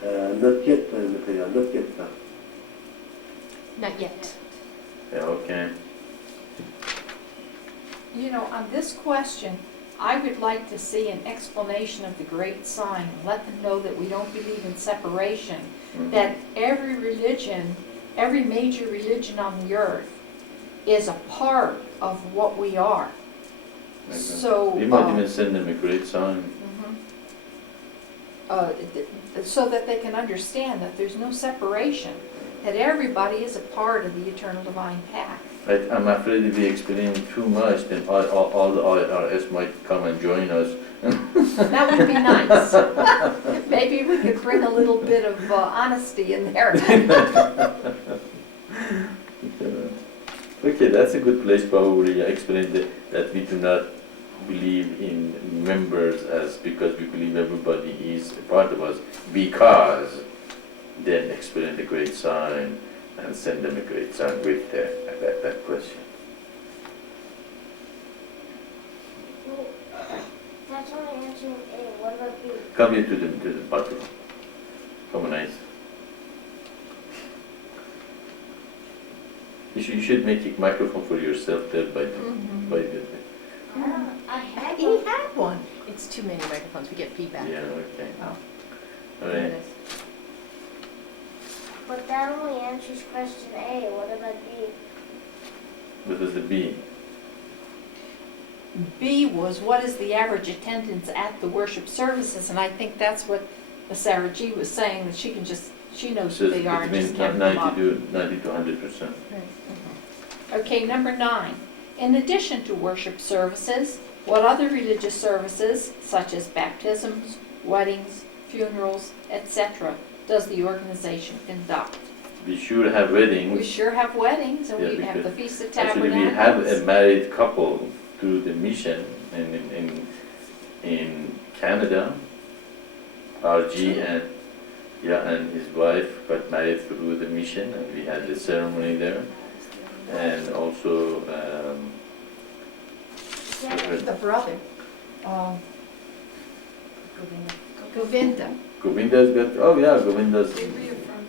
Not yet, Maitreya, not yet, sir. Not yet. Yeah, okay. You know, on this question, I would like to see an explanation of the great sign. Let them know that we don't believe in separation, Mhm. that every religion, every major religion on the earth is a part of what we are. Okay. So, We might even send them a great sign. so that they can understand that there's no separation, that everybody is a part of the eternal divine path. I'm afraid if we explain too much, then all the IRS might come and join us. That would be nice. Maybe we could bring a little bit of honesty in there. Okay, that's a good place probably. Explain that we do not believe in members as because we believe everybody is a part of us, because then explain the great sign and send them a great sign with that question. Well, that's only answering A. What about B? Come here to the bathroom. Come on, nice. You should make a microphone for yourself there by the I have He one. had one. It's too many microphones. We get feedback. yeah, okay. Oh. All There right. it is. But that only answers question A. What about B? What is the B? B was, what is the average attendance at the worship services? And I think that's what Sarah G was saying, that she knows who they are It and means just can't come up. 90 to 100%. Okay, number 9. In addition to worship services, what other religious services, such as baptisms, weddings, funerals, etc., does the organization conduct? We sure have weddings. We sure have weddings, and Yeah, we have the because Feast of Actually, we have Tabernacles. a married couple through the mission in Canada. RG and his wife got married through the mission, and we had the ceremony there. And also, The brother, Govinda. Govinda's got. Oh yeah, Govinda's. They reaffirmed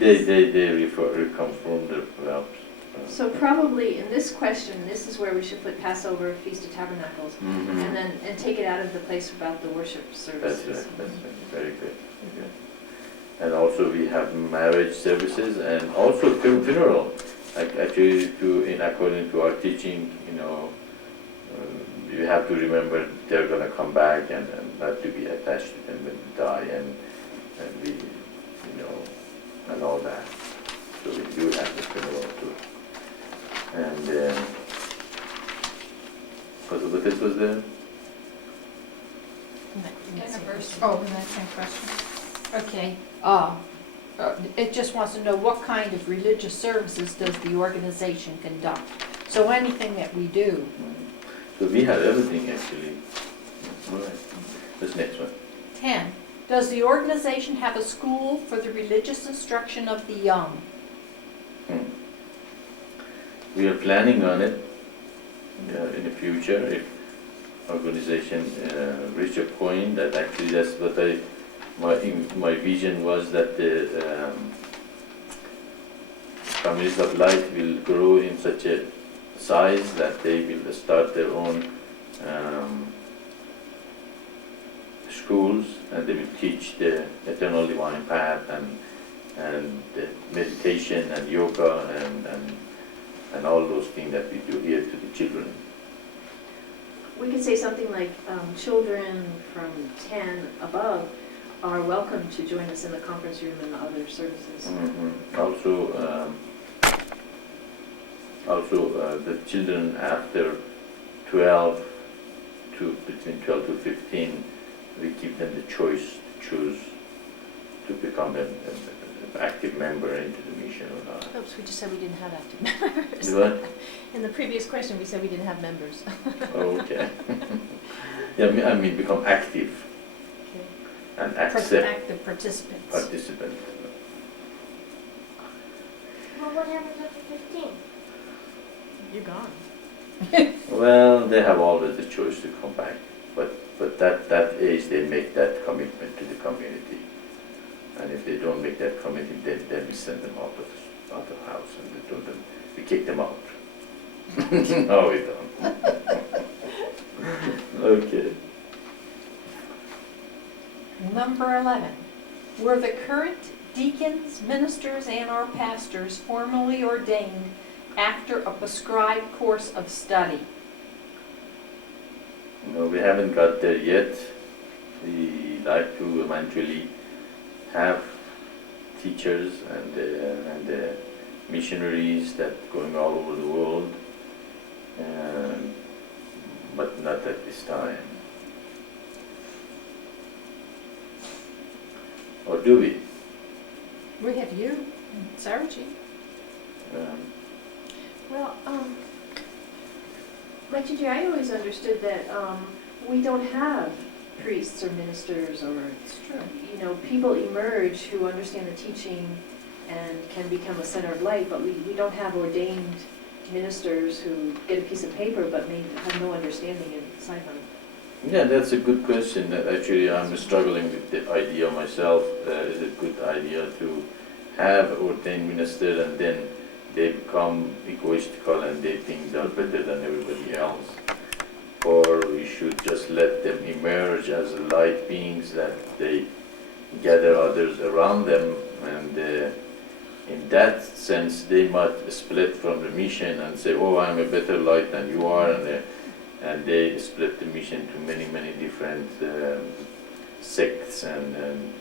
their vows. They confirm their vows. So probably in this question, this is where we should put Passover, Feast of Tabernacles, Mhm. and take it out of the place about the worship That's services. right, that's right. Very good. Very good. And also we have marriage services and also funeral. Actually, according to our teaching, you have to remember they're going to come back, and not to be attached to them when they die, and we, and all that. So we do have the funeral too. And what else was there? Anniversary. Oh, and that same question. Okay, it just wants to know what kind of religious services does the organization conduct? So anything that we do. So we have everything actually. All right. This next one. 10. Does the organization have a school for the religious instruction of the young? We are planning on it in the future if organization reach a point that actually that's what my vision was, that the Communities of Light will grow in such a size that they will start their own schools, and they will teach the eternal divine path and the meditation and yoga and all those things that we do here to the children. we could say something like, children from 10 above are welcome to join us in the conference room and other services. Also, the children after 12 between 12 to 15, we give them the choice to choose to become an active member into the mission or not. Oops, we just said we didn't have active members. Do what? In the previous question, we said we didn't have members. Oh, okay. Yeah, I mean become active Okay. and accept Active participants. participant. Well, what happens after 15? You're gone. Well, they have always the choice to come back, but that age they make that commitment to the community, and if they don't make that commitment, then we send them out of the house and we kick them out. No, we don't. Okay. Number 11, were the current deacons, ministers, and/or pastors formally ordained after a prescribed course of study? No, we haven't got there yet. We like to eventually have teachers and missionaries that going all over the world, but not at this time. Or do we? We have you, Sarah G. Well, Maitreya, I always understood that we don't have priests or ministers or, It's true. you know, people emerge who understand the teaching and can become a center of light, but we don't have ordained ministers who get a piece of paper but may have no understanding and sign on. Yeah, that's a good question. That actually, I'm struggling with the idea myself. Is it a good idea to have ordained minister and then they become egoistical and they think they're better than everybody else? Or we should just let them emerge as light beings that they gather others around them, and in that sense they might split from the mission and say, oh, I'm a better light than you are, and they split the mission to many, many different sects and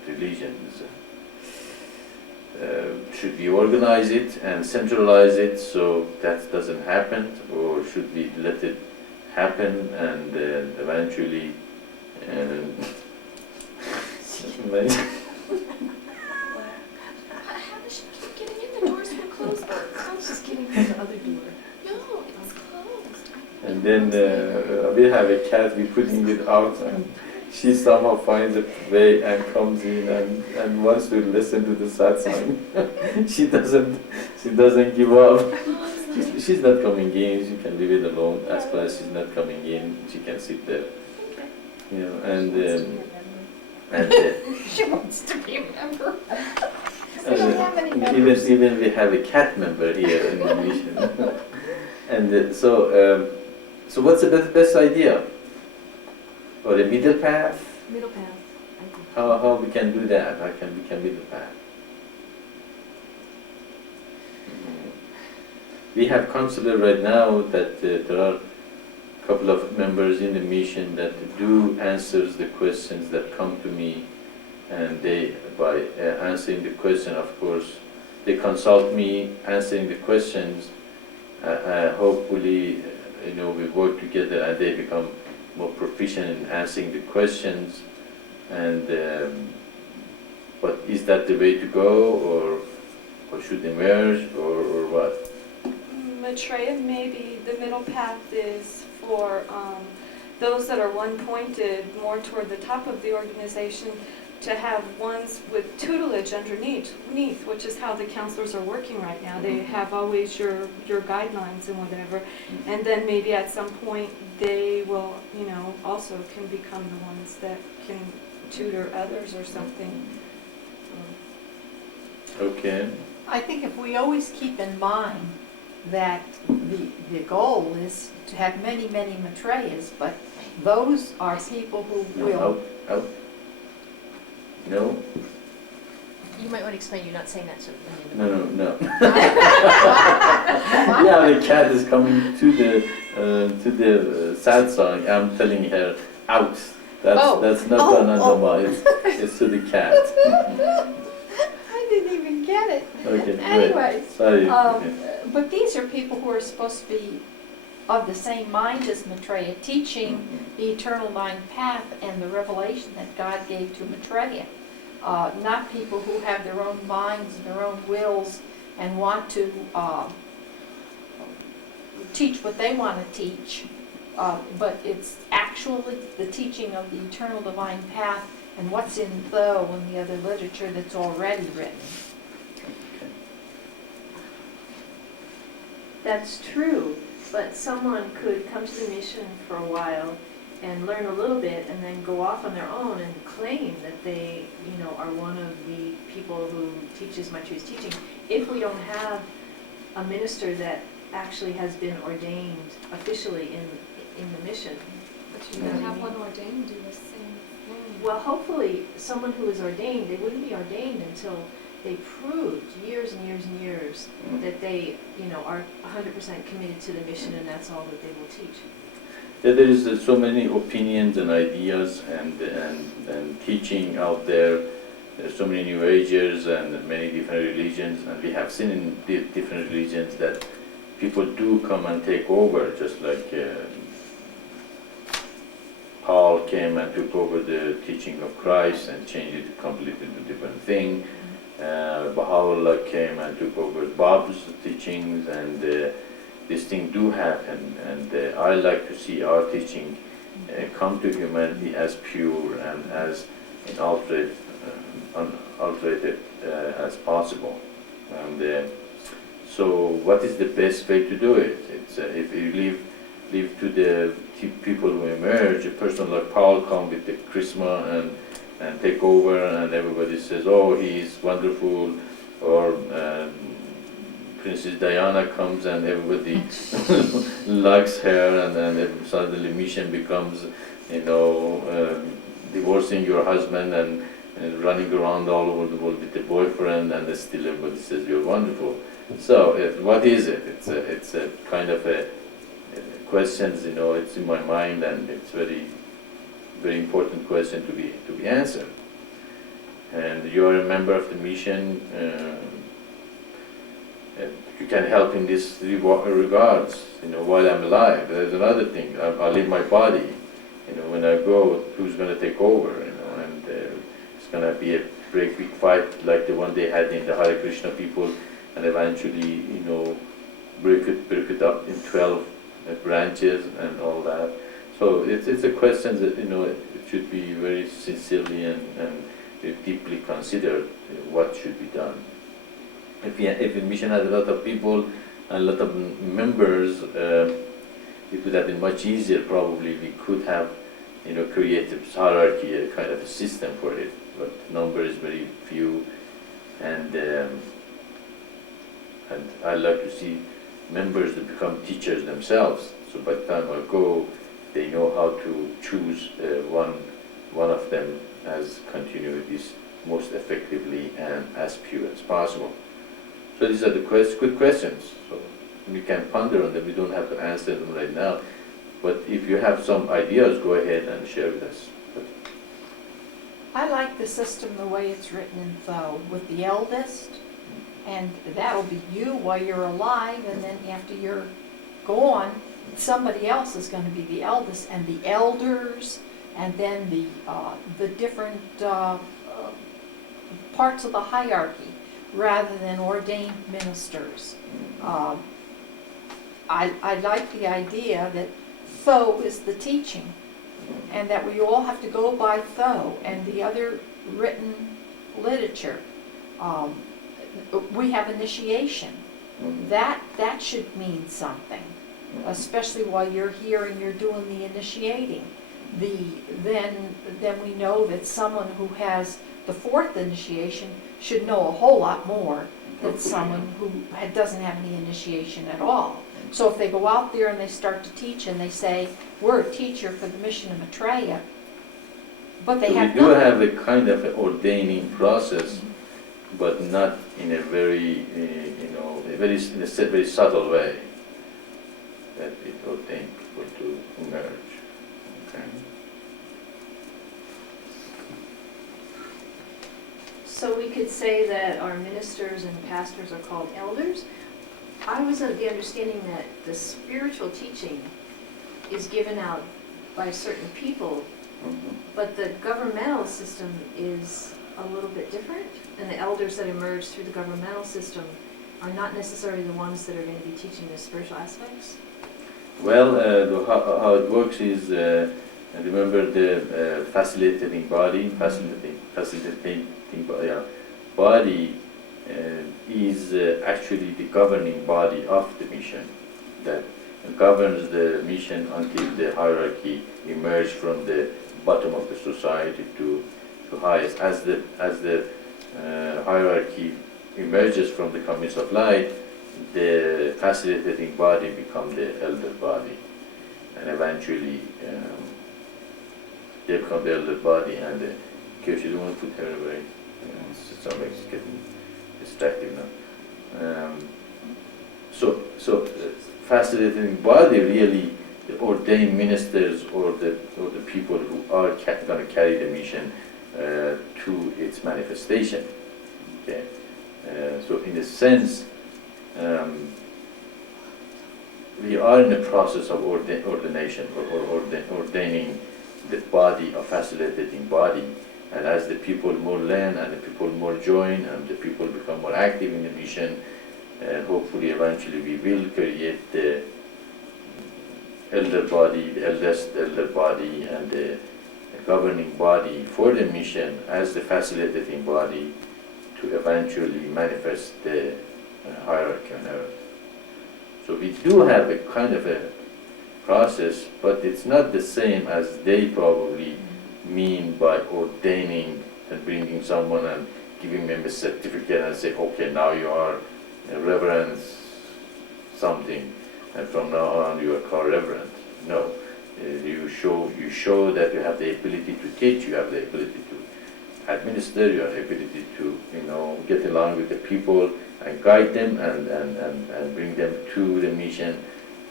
religions. Should we organize it and centralize it so that doesn't happen, or should we let it happen and eventually How does she keep getting in? The doors were closed. She's getting through the other door. No, it's closed. and then we have a cat, we putting it out, and she somehow finds a way and comes in and wants to listen to the satsang. she doesn't give up. She's not coming in, she can leave it alone. As far as she's not coming in, she can sit there. You know, and She wants to be a member. We don't have any members. Even we have a cat member here in the mission. And so what's the best idea? Or a middle path? Middle path, I think. How we can do that? How can we can middle path? We have counselor right now that there are a couple of members in the mission that do answers the questions that come to me, and they, by answering the question, of course, they consult me answering the questions. Hopefully, you know, we work together and they become more proficient in answering the questions. And but is that the way to go, or should emerge, or what? Maitreya, maybe the middle path is for those that are one-pointed more toward the top of the organization, to have ones with tutelage underneath, which is how the counselors are working right now. They have always your guidelines and whatever, and then maybe at some point they will, you know, also can become the ones that can tutor others or something. Okay. I think if we always keep in mind that the goal is to have many, many Maitreyas, but those are people who will. Out. No. You might want to explain, you're not saying that to No. Yeah, the cat is coming to the satsang. I'm telling her out. That's not anandama. It's to the cat. I didn't even get it. Okay. Anyways, Sorry. but these are people who are supposed to be of the same mind as Maitreya, teaching the eternal mind path and the revelation that God gave to Maitreya. Not people who have their own minds and their own wills and want to teach what they want to teach, but it's actually the teaching of the eternal divine path and what's in Tho and the other literature that's already written. That's true, but someone could come to the mission for a while and learn a little bit and then go off on their own and claim that they, are one of the people who teaches Maitreya's teaching. If we don't have a minister that actually has been ordained officially in the mission. But you can have one ordained do the same thing. Well, hopefully someone who is ordained, they wouldn't be ordained until they proved years and years and years that they, are 100% committed to the mission and that's all that they will teach. Yeah, there is so many opinions and ideas and teaching out there. There's so many New Agers and many different religions, and we have seen in different religions that people do come and take over, just like Paul came and took over the teaching of Christ and changed it completely to a different thing. Baha'u'llah came and took over Bob's teachings, and this thing do happen. And I like to see our teaching come to humanity as pure and as unalterated as possible. And so, what is the best way to do it? It's if you leave to the people who emerge. A person like Paul come with the charisma and take over, and everybody says, "Oh, he's wonderful," or Princess Diana comes and everybody likes her, and then suddenly mission becomes, divorcing your husband and running around all over the world with a boyfriend, and still everybody says you're wonderful. So, what is it? It's a kind of a questions. It's in my mind, and it's very, very important question to be answered. And you are a member of the mission. You can help in this regards. While I'm alive. There's another thing. I leave my body. When I go, who's going to take over? And it's going to be a great big fight like the one they had in the Hare Krishna people, and eventually, break it up in 12 branches and all that. So it's a question that it should be very sincerely and deeply considered what should be done. If a mission had a lot of people and a lot of members, it would have been much easier. Probably we could have, created hierarchy, a kind of a system for it. But number is very few, and I like to see members that become teachers themselves. So by the time I go, they know how to choose one of them as continuities most effectively and as pure as possible. So these are the good questions. So we can ponder on them. We don't have to answer them right now. But if you have some ideas, go ahead and share with us. I like the system the way it's written in Tho, with the eldest, and that'll be you while you're alive, and then after you're gone, somebody else is going to be the eldest, and the elders, and then the different parts of the hierarchy, rather than ordained ministers. I like the idea that Tho is the teaching, and that we all have to go by Tho and the other written literature. We have initiation. That should mean something, especially while you're here and you're doing the initiating. Then we know that someone who has the fourth initiation should know a whole lot more than someone who doesn't have any initiation at all. So if they go out there and they start to teach and they say, we're a teacher for the mission of Maitreya, but they So have we do have a kind of an ordaining process, but not in a very, very subtle way that it ordained people to emerge. Okay. So we could say that our ministers and pastors are called elders. I was of the understanding that the spiritual teaching is given out by certain people, Mhm. but the governmental system is a little bit different, and the elders that emerge through the governmental system are not necessarily the ones that are going to be teaching the spiritual aspects. Well, how it works is, remember the facilitating body, facilitating body is actually the governing body of the mission that governs the mission until the hierarchy emerges from the bottom of the society to highest. As the hierarchy emerges from the communist of light, the facilitating body becomes the elder body, and eventually they become the elder body. And Kirsi, you don't want to put her away. It's getting distracting now. So facilitating body really the ordained ministers or the people who are going to carry the mission to its manifestation. Okay. So in a sense, we are in the process of ordination or ordaining the body, a facilitating body. And as the people more learn and the people more join and the people become more active in the mission, hopefully eventually we will create the elder body, the eldest elder body, and the governing body for the mission as the facilitating body to eventually manifest the hierarchy on earth. So we do have a kind of a process, but it's not the same as they probably mean by ordaining and bringing someone and giving them a certificate and say, okay, now you are a reverend something, and from now on you are called reverend. No, you show that you have the ability to teach, you have the ability to administer, you have the ability to get along with the people and guide them and bring them to the mission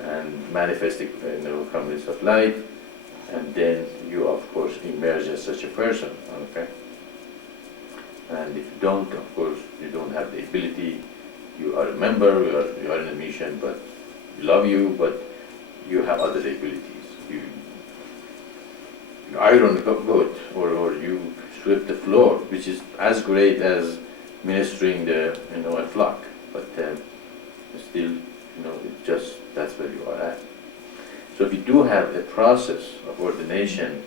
and manifest the communist of light. And then you, of course, emerge as such a person, okay? And if you don't, of course, you don't have the ability. You are a member, you are in a mission, but we love you, but you have other abilities. You iron a goat, or you sweep the floor, which is as great as ministering a flock. But still, it just that's where you are at. So we do have a process of ordination,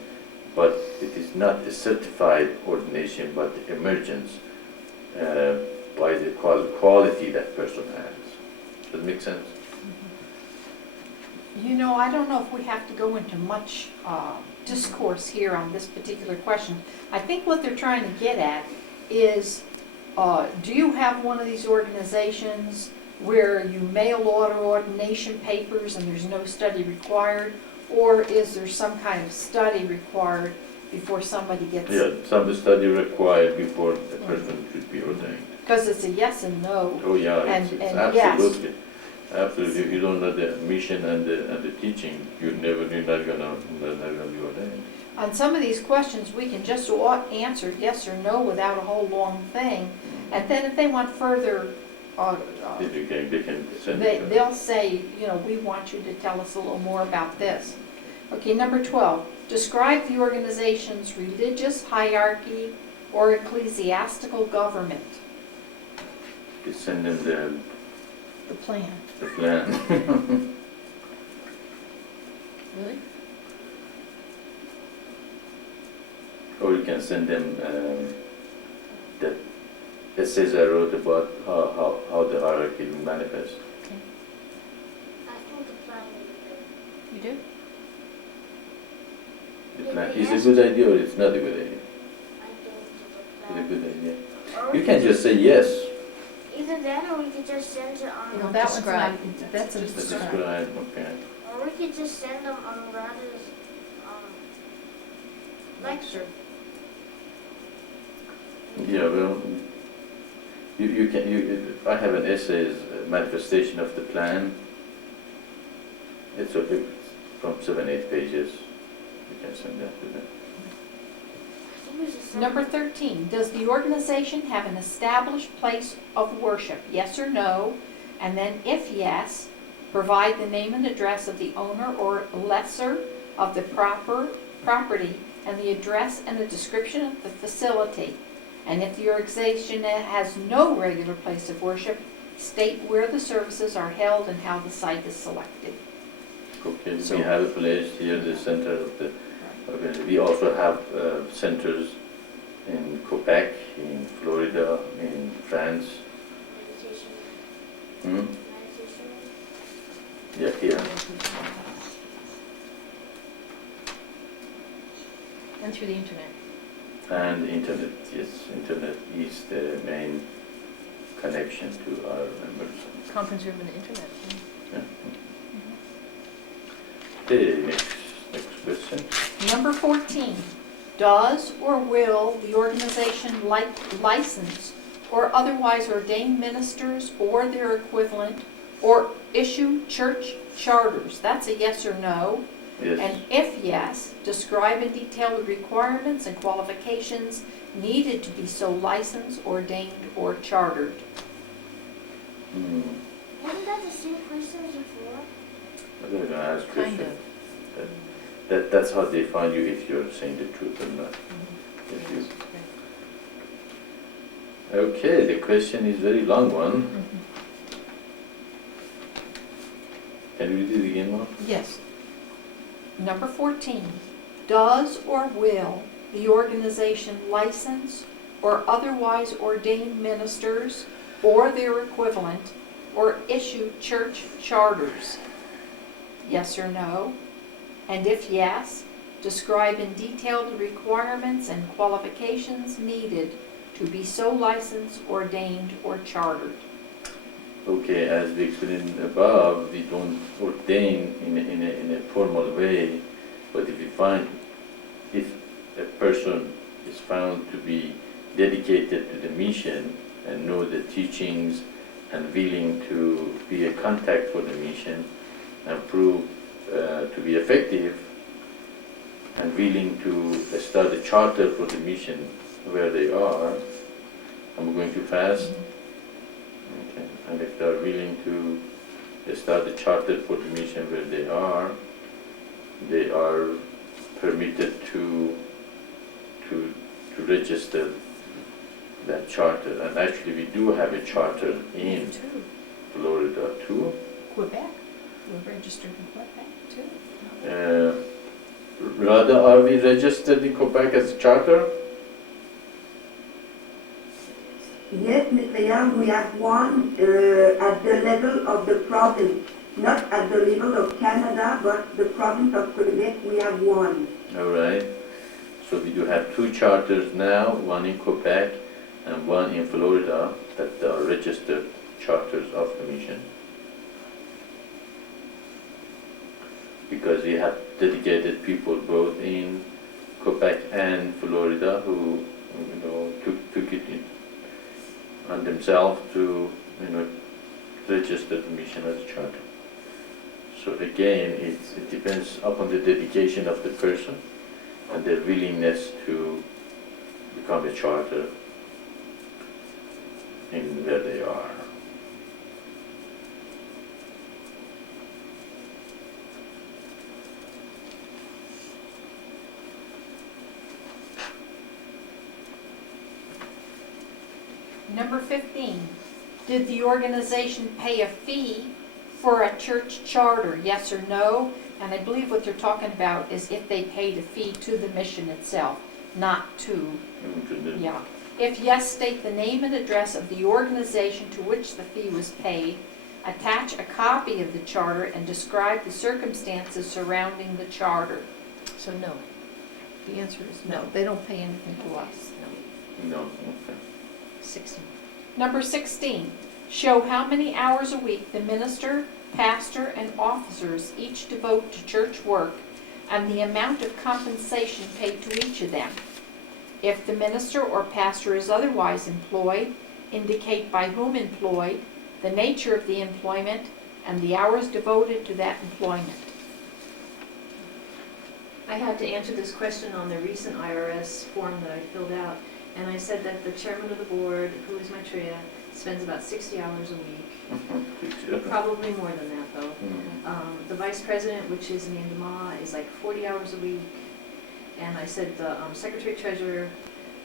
but it is not a certified ordination, but the emergence by the quality that person has. Does it make sense? I don't know if we have to go into much discourse here on this particular question. I think what they're trying to get at is, do you have one of these organizations where you mail order ordination papers and there's no study required, or is there some kind of study required before somebody gets... Yeah, some study required before a person should be ordained. Because it's a yes and no. Oh yeah, and it's yes. absolutely. Absolutely. If you don't know the mission and the teaching, you're not gonna be ordained. On some of these questions, we can just answer yes or no without a whole long thing, and then if they want further, They can send it. they'll say, we want you to tell us a little more about this. Okay, number 12. Describe the organization's religious hierarchy or ecclesiastical government. You send them The plan. the plan. Really? Or you can send them the essays I wrote about how the hierarchy will manifest. I think the plan would be good. You do? The plan is a good idea or it's not a good idea? I think It's the a plan. good idea. Or You can just say yes. either that, or we could just send it on. That one's describe. not, that's a Just describe. describe, okay. Or we could just send them on Radha's lecture. Yeah, well, I have an essay, manifestation of the plan. It's okay, from 7-8 pages. You can send that to them. Number 13, does the organization have an established place of worship? Yes or no? And then if yes, provide the name and address of the owner or lessor of the property and the address and the description of the facility. And if the organization has no regular place of worship, state where the services are held and how the site is selected. Okay, So- we have a place here, the center of the, okay. We also have centers in Quebec, in Florida, in France. Hmm? Yeah, here. And through the internet. And internet, yes, internet is the main connection to our members. Conference room and the internet. Yeah. Yeah. Okay, next question. Number 14, does or will the organization license or otherwise ordain ministers or their equivalent or issue church charters? That's a yes or no. Yes. And if yes, describe in detail the requirements and qualifications needed to be so licensed, ordained, or chartered. Hmm. Wasn't that the same question as before? They're going to ask Kind questions. of. That's how they find you if you're saying the truth or not. If you, okay, the question is very long one. Can you read it again, Mark? Yes. Number 14, does or will the organization license or otherwise ordain ministers or their equivalent or issue church charters? Yes or no? And if yes, describe in detail the requirements and qualifications needed to be so licensed, ordained, or chartered. Okay, as we explained above, we don't ordain in a formal way, but if a person is found to be dedicated to the mission and know the teachings and willing to be a contact for the mission and prove to be effective and willing to start a charter for the mission where they are. I'm going too fast. Okay. And if they're willing to start a charter for the mission where they are permitted to register that charter. And actually we do have a charter in Florida too. Quebec, we're registered in Quebec too. Rather, are we registered in Quebec as a charter? Yes, Maitreya, we have one at the level of the province, not at the level of Canada, but the province of Quebec, we have one. All right. So we do have two charters now, one in Quebec and one in Florida, that are registered charters of the mission. Because we have dedicated people both in Quebec and Florida who, took it on themselves to, register the mission as a charter. So again, it depends upon the dedication of the person and their willingness to become a charter in where they are. Number 15, did the organization pay a fee for a church charter, yes or no? And I believe what they're talking about is if they paid a fee to the mission itself, not to, yeah. If yes, state the name and address of the organization to which the fee was paid, attach a copy of the charter, and describe the circumstances surrounding the charter. So no. The answer is no, they don't pay anything to us. No, okay. 16. Number 16, show how many hours a week the minister, pastor, and officers each devote to church work and the amount of compensation paid to each of them. If the minister or pastor is otherwise employed, indicate by whom employed, the nature of the employment, and the hours devoted to that employment. I had to answer this question on the recent IRS form that I filled out, and I said that the chairman of the board, who is Maitreya, spends about 60 hours a week. Probably more than that, though. The vice president, which is Amanda Ma, is like 40 hours a week. And I said the secretary treasurer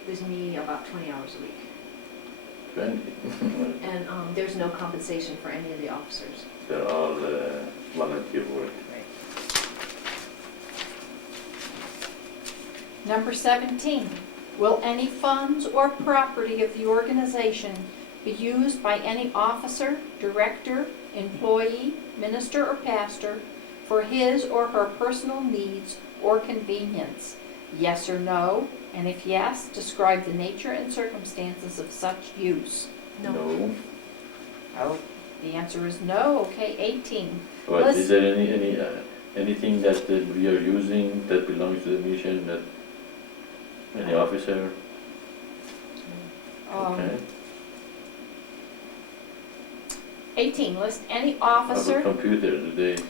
is me about 20 hours a week. 20. And there's no compensation for any of the officers. They're all volunteer work. Number 17, will any funds or property of the organization be used by any officer, director, employee, minister, or pastor for his or her personal needs or convenience? Yes or no? And if yes, describe the nature and circumstances of such use. No. Oh, the answer is no. Okay, 18. But is there anything that we are using that belongs to the mission that any officer? Okay. 18, list any How about officer. computer, do they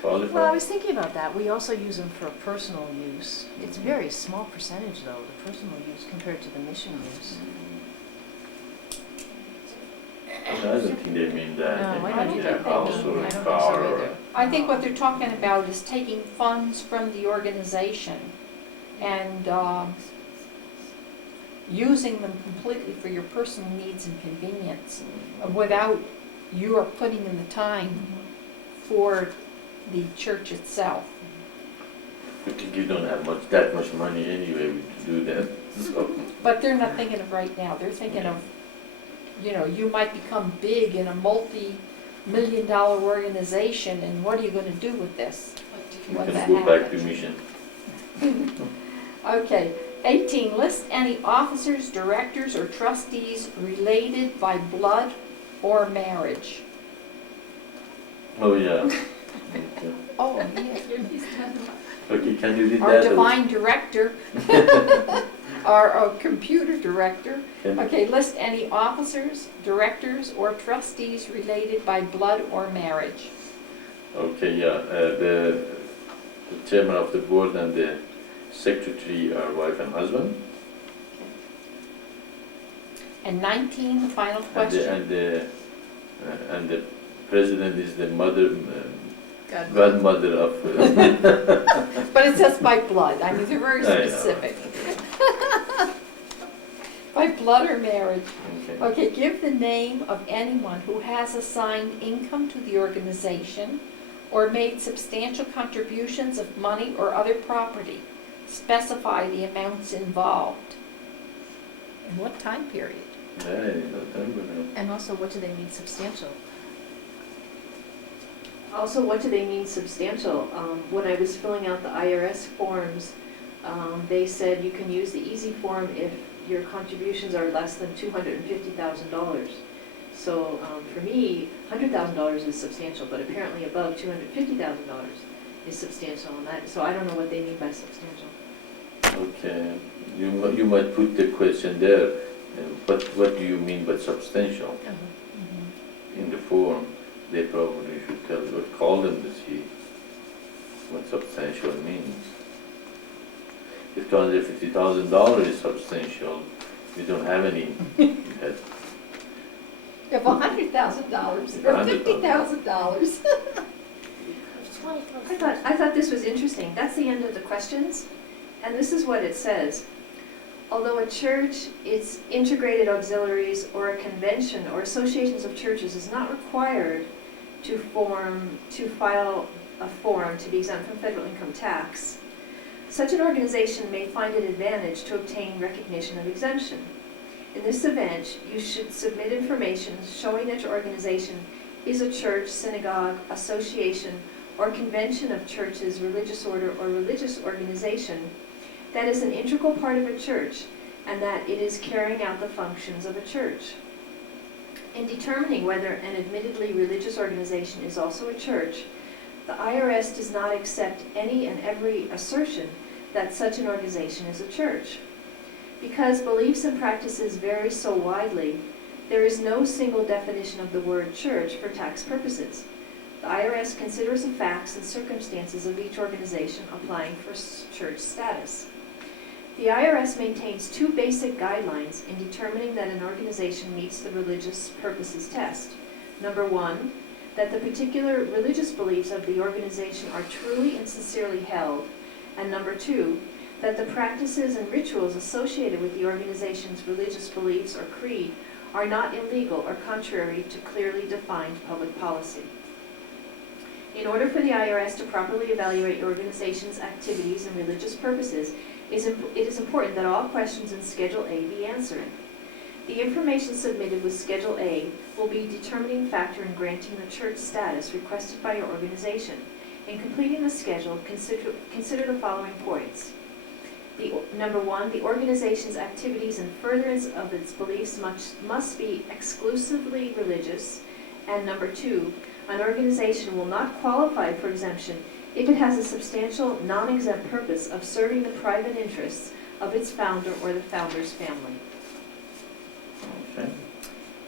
qualify? Well, I was thinking about that. We also use them for personal use. It's a very small percentage, though, the personal use compared to the mission use. I don't think they mean that. No, They I don't mean either. their house or I a don't think car so or. either. I think what they're talking about is taking funds from the organization and using them completely for your personal needs and convenience without you are putting in the time for the church itself. Because you don't have that much money anyway to do that. So. But they're not thinking of right now. They're thinking of, you might become big in a multi-million-dollar organization, and what are you going to do with this? You When can that go back to happens. mission. Okay, 18, list any officers, directors, or trustees related by blood or marriage. Oh, yeah. Okay. Oh, yeah. Okay, can you read Our that? divine director, our computer director. Can- Okay, list any officers, directors, or trustees related by blood or marriage. Okay, yeah. The chairman of the board and the secretary are wife and husband. And 19, the final And the, question. and the president is the godmother of. But it says by blood. I mean, they're very I know. specific. By blood or marriage. Okay. Okay, give the name of anyone who has assigned income to the organization or made substantial contributions of money or other property. Specify the amounts involved. In what time period? Yeah, I don't remember now. And also, what do they mean substantial? Also, what do they mean substantial? When I was filling out the IRS forms, they said you can use the easy form if your contributions are less than $250,000. So for me, $100,000 is substantial, but apparently above $250,000 is substantial, and that. So I don't know what they mean by substantial. Okay, you might put the question there, but what do you mean by substantial? In the form, they probably should call them to see what substantial means. If $250,000 is substantial, we don't have any. If $100,000 or $50,000. I thought this was interesting. That's the end of the questions, and this is what it says. Although a church, its integrated auxiliaries, or a convention or associations of churches is not required to file a form to be exempt from federal income tax, such an organization may find it advantage to obtain recognition of exemption. In this event, you should submit information showing that your organization is a church, synagogue, association, or convention of churches, religious order, or religious organization that is an integral part of a church and that it is carrying out the functions of a church. In determining whether an admittedly religious organization is also a church, the IRS does not accept any and every assertion that such an organization is a church. Because beliefs and practices vary so widely, There is no single definition of the word church for tax purposes. The IRS considers the facts and circumstances of each organization applying for church status. The IRS maintains two basic guidelines in determining that an organization meets the religious purposes test. Number one, that the particular religious beliefs of the organization are truly and sincerely held. And number two, that the practices and rituals associated with the organization's religious beliefs or creed are not illegal or contrary to clearly defined public policy. In order for the IRS to properly evaluate your organization's activities and religious purposes, it is important that all questions in Schedule A be answered. The information submitted with Schedule A will be a determining factor in granting the church status requested by your organization. In completing the schedule, consider the following points. Number one, the organization's activities in furtherance of its beliefs must be exclusively religious. And number two, an organization will not qualify for exemption if it has a substantial non-exempt purpose of serving the private interests of its founder or the founder's family. Okay.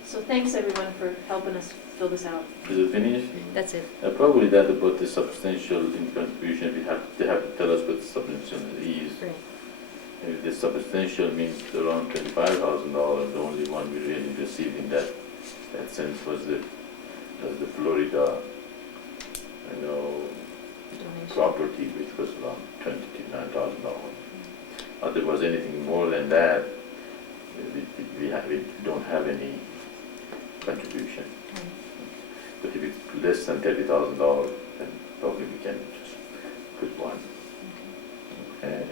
So thanks everyone for helping us fill this out. Is it finished? That's it. Probably that about the substantial in contribution, they have to tell us what substantial is. Right. If the substantial means around $25,000, the only one we really received in that sense was the Florida, Donation. property, which was around $29,000. There was anything more than that, we don't have any contribution. But if it's less than $30,000, then probably we can just put one. Okay.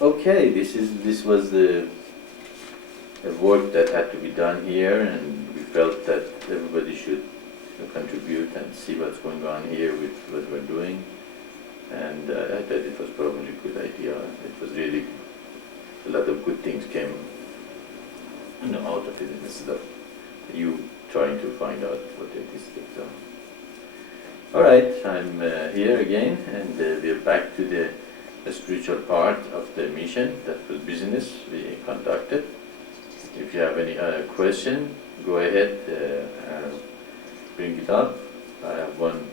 Okay, this was the work that had to be done here, and we felt that everybody should contribute and see what's going on here with what we're doing. And I thought it was probably a good idea. It was really a lot of good things came out of it instead of you trying to find out what it is. All right, I'm here again, and we're back to the spiritual part of the mission. That was business we conducted. If you have any question, go ahead, bring it up. I have one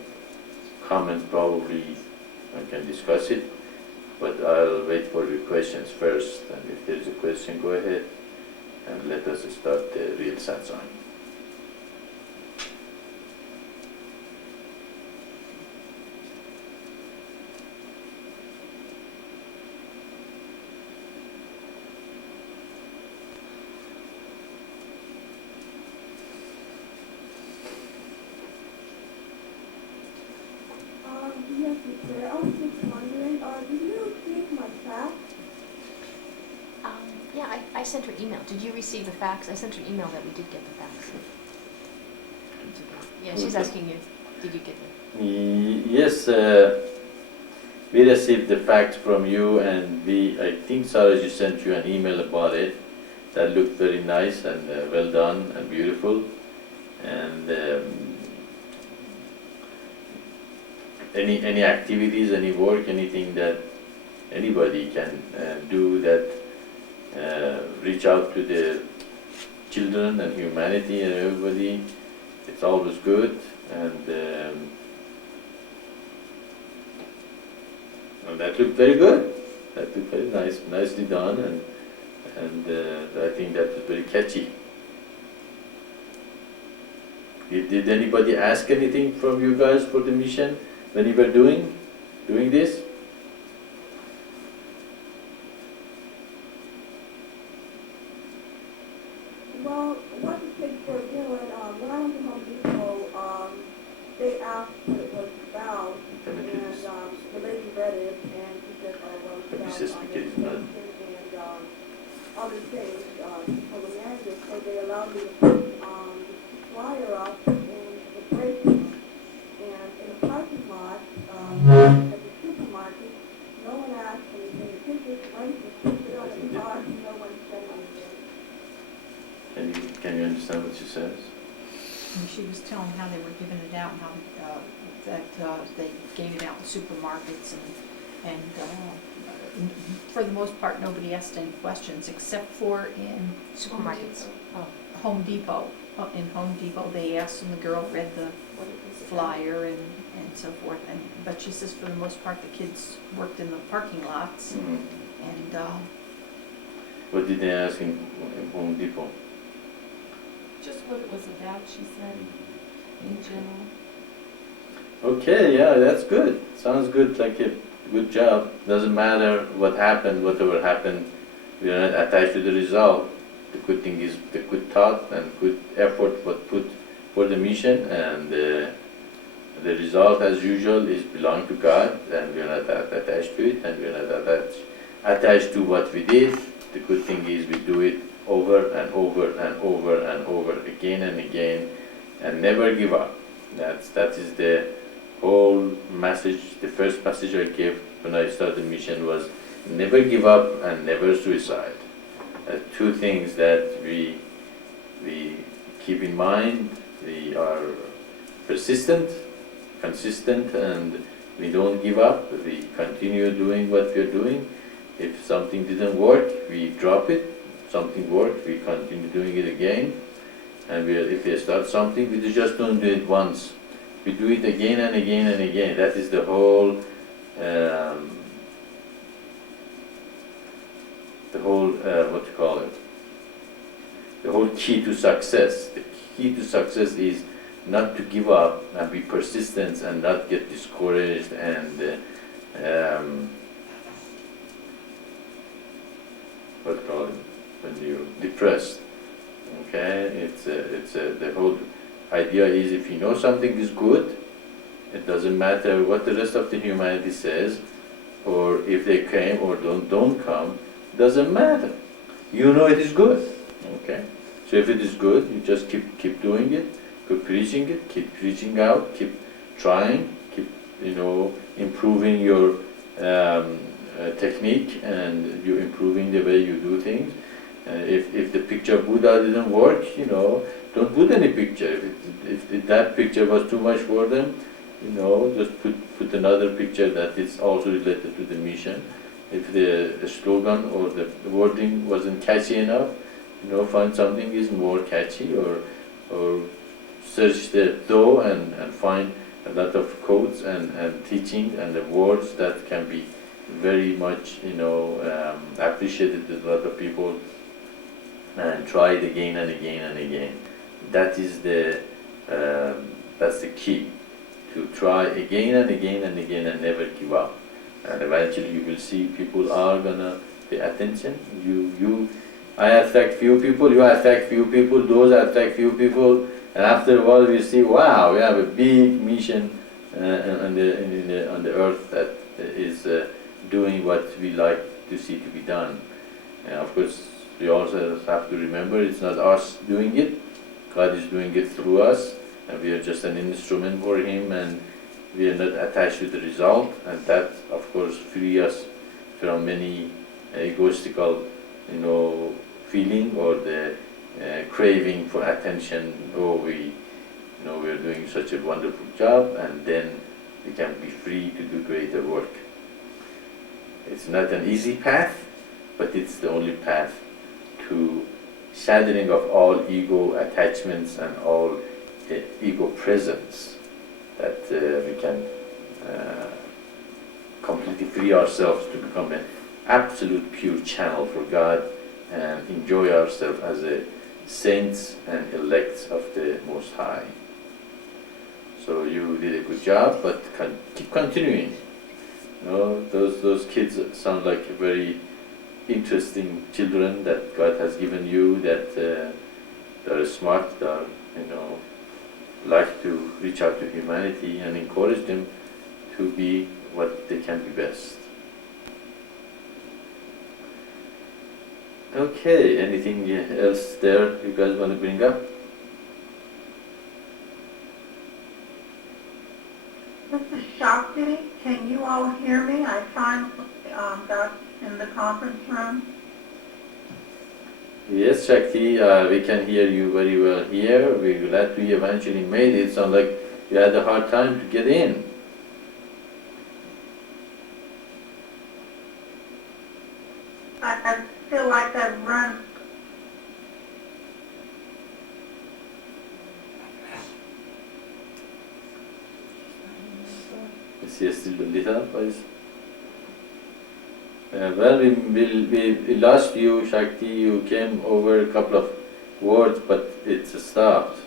comment, probably I can discuss it, but I'll wait for your questions first. And if there's a question, go ahead and let us start the real satsang. Yes, Maitreya, I was just wondering, did you receive my fax? Yeah, I sent her email. Did you receive the fax? I sent her email that we did get the fax. Yeah, she's asking you, did you get it? Yes, we received the fax from you, and I think Sarah sent you an email about it. That looked very nice and well done and beautiful. And any activities, any work, anything that anybody can do that reach out to the children and humanity and everybody, it's always good. And that looked very good. That looked very nice, nicely done, and I think that was very catchy. Did anybody ask anything from you guys for the mission when you were doing this? Well, what the kids were doing, when I went to Home Depot, they asked what it was about, Can I and do this? the lady read it, and she said, oh, well, it's Can you about just speak it in meditation and other things for the manager, so they allowed me to put the flyer up in the break room. And in the parking lot, at the supermarket, no one asked anything. The kids just went and picked it up in the car, and no one said anything. Can you understand what she says? And she was telling how they were giving it out, and how that they gave it out in supermarkets, and for the most part, nobody asked any questions, except for in Supermarkets. Oh, Home Depot. In Home Depot, they asked, and the girl read the What it was about. flyer and so forth. But she says for the most part, the kids worked in the parking lots. Mhm. And What did they ask in Home Depot? Just what it was about, she said, in general. Okay, yeah, that's good. Sounds good, like a good job. Doesn't matter what happened, whatever happened, we are not attached to the result. The good thing is the good thought and good effort was put for the mission, and the result, as usual, is belong to God, and we are not attached to it, and we are not attached to what we did. The good thing is we do it over and over and over and over again and again, and never give up. That is the whole message. The first message I gave when I started mission was never give up and never suicide. Two things that we keep in mind. We are persistent, consistent, and we don't give up. We continue doing what we're doing. If something didn't work, we drop it. Something worked, we continue doing it again. And if we start something, we just don't do it once. We do it again and again and again. That is the whole what you call it? The whole key to success. The key to success is not to give up and be persistent and not get discouraged and what you call it? When you're depressed. Okay, it's the whole idea is if you know something is good, it doesn't matter what the rest of the humanity says, or if they came or don't come, doesn't matter. You know it is good. Okay, so if it is good, you just keep doing it, keep preaching out, keep trying, keep improving your technique, and you're improving the way you do things. If the picture of Buddha didn't work, don't put any picture. If that picture was too much for them, just put another picture that is also related to the mission. If the slogan or the wording wasn't catchy enough, find something is more catchy, or search the Tao and find a lot of quotes and teaching and the words that can be very much appreciated by a lot of people, and try it again and again and again. That is that's the key, to try again and again and again and never give up. And eventually you will see people are gonna pay attention. I attract few people, you attract few people, those attract few people, and after a while we see, wow, we have a big mission on the earth that is doing what we like to see to be done. And of course, we also have to remember it's not us doing it. God is doing it through us, and we are just an instrument for Him, and we are not attached to the result. And that, of course, frees us from many egoistical, feeling or the craving for attention. Oh, we are doing such a wonderful job, and then we can be free to do greater work. It's not an easy path, but it's the only path to shattering of all ego attachments and all ego presence, that we can completely free ourselves to become an absolute pure channel for God and enjoy ourselves as a saints and elects of the Most High. So you did a good job, but keep continuing. Those kids sound like very interesting children that God has given you, that they are smart, they are, like to reach out to humanity and encourage them to be what they can be best. Okay, anything else there you guys want to bring up? This is Shakti. Can you all hear me? I finally got in the conference room. Yes, Shakti, we can hear you very well here. We're glad we eventually made it. Sounds like you had a hard time to get in. I feel like I've run. Is he still lit up? Well, we lost you, Shakti. You came over a couple of words, but it's stopped.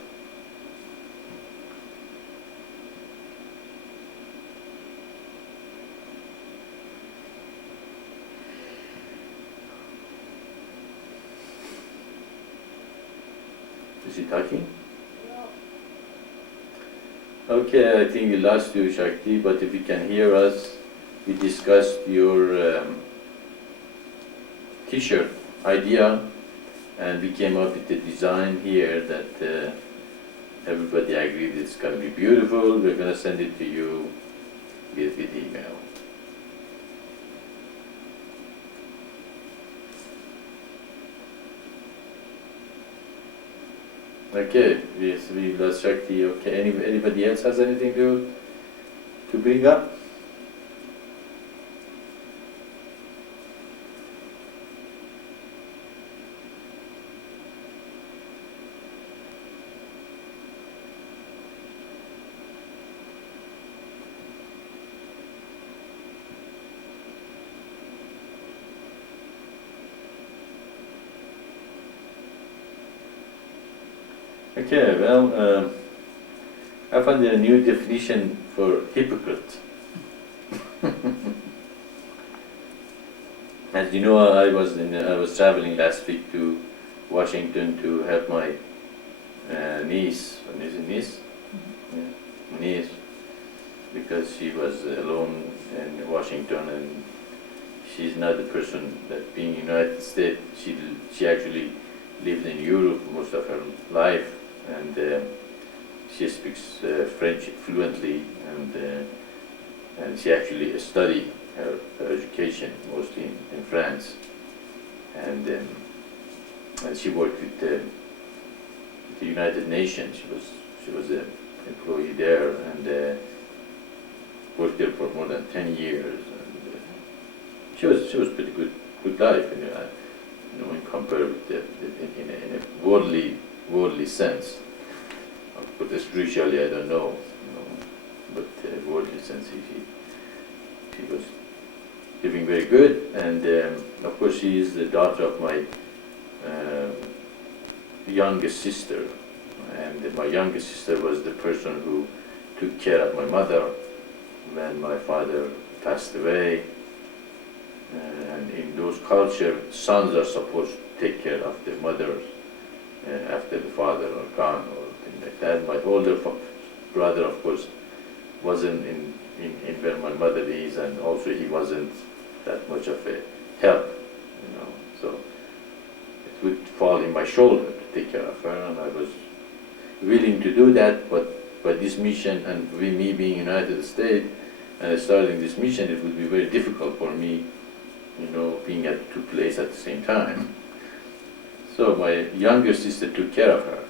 Is he talking? Okay, I think we lost you, Shakti, but if you can hear us, we discussed your t-shirt idea, and we came up with the design here that everybody agreed it's going to be beautiful. We're going to send it to you with email. Okay, yes, we lost Shakti. Okay, anybody else has anything to bring up? Okay, well, I found a new definition for hypocrite. As you know, I was traveling last week to Washington to help my niece, niece, yeah, niece, because she was alone in Washington, and she's not the person that being in the United States. She actually lived in Europe most of her life, and she speaks French fluently, and she actually studied her education mostly in France, and she worked with the United Nations. She was an employee there, and worked there for more than 10 years. And she was pretty good life, when compared with in a worldly sense. But spiritually, I don't know, but worldly sense, she was living very good. And of course, she is the daughter of my youngest sister, and my youngest sister was the person who took care of my mother when my father passed away. And in those cultures, sons are supposed to take care of their mothers after the father are gone or things like that. My older brother, of course, wasn't in where my mother is, and also he wasn't that much of a help, so it would fall in my shoulder to take care of her, and I was willing to do that. But by this mission, and with me being in the United States and starting this mission, it would be very difficult for me, being at two places at the same time. So my younger sister took care of her,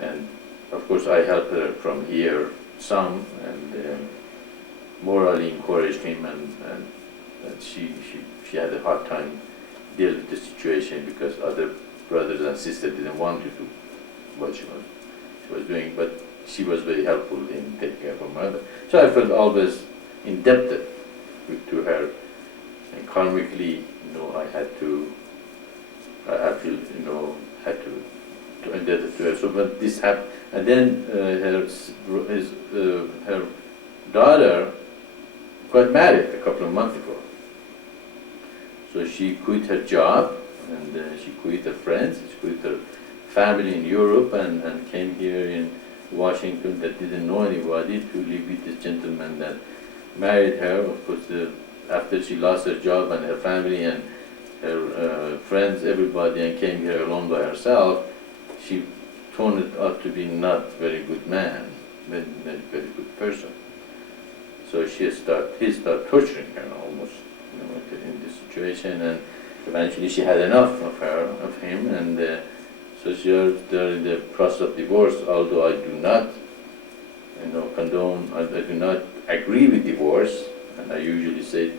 and of course I helped her from here some, and morally encouraged him, and she had a hard time dealing with the situation because other brothers and sisters didn't want to do what she was doing, but she was very helpful in taking care of her mother. So I felt always indebted to her, and karmically, I feel, had to indebted to her. So when this happened, and then her daughter got married a couple of months ago. So she quit her job, and she quit her friends, she quit her family in Europe, and came here in Washington that didn't know anybody to live with this gentleman that married her. Of course, after she lost her job and her family and her friends, everybody, and came here alone by herself, she turned it out to be not very good man, very very good person. So he started torturing her almost, in this situation, and eventually she had enough of him, and so they're in the process of divorce. Although I do not, condone, I do not agree with divorce, and I usually say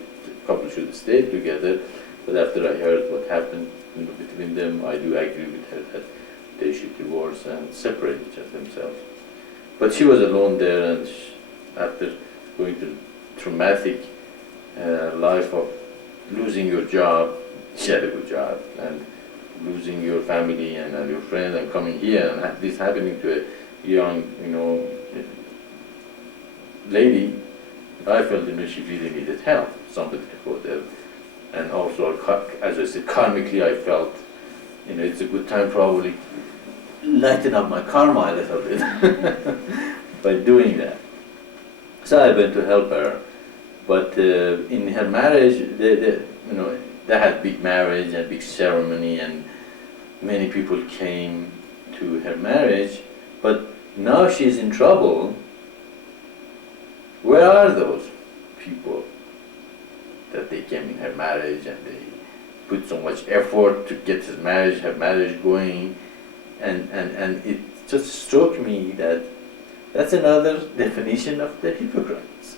couple should stay together. But after I heard what happened, between them, I do agree with her that they should divorce and separate each of themselves. But she was alone there, and after going through traumatic life of losing your job, she had a good job, and losing your family and your friends, and coming here and this happening to a young, lady, I felt she really needed help, somebody to go there. And also, as I said, karmically, I felt, it's a good time probably lighten up my karma a little bit by doing that. So I went to help her. But in her marriage, they had big marriage and big ceremony, and many people came to her marriage. But now she's in trouble. Where are those people that they came in her marriage and they put so much effort to get her marriage going? And it just struck me that that's another definition of the hypocrites.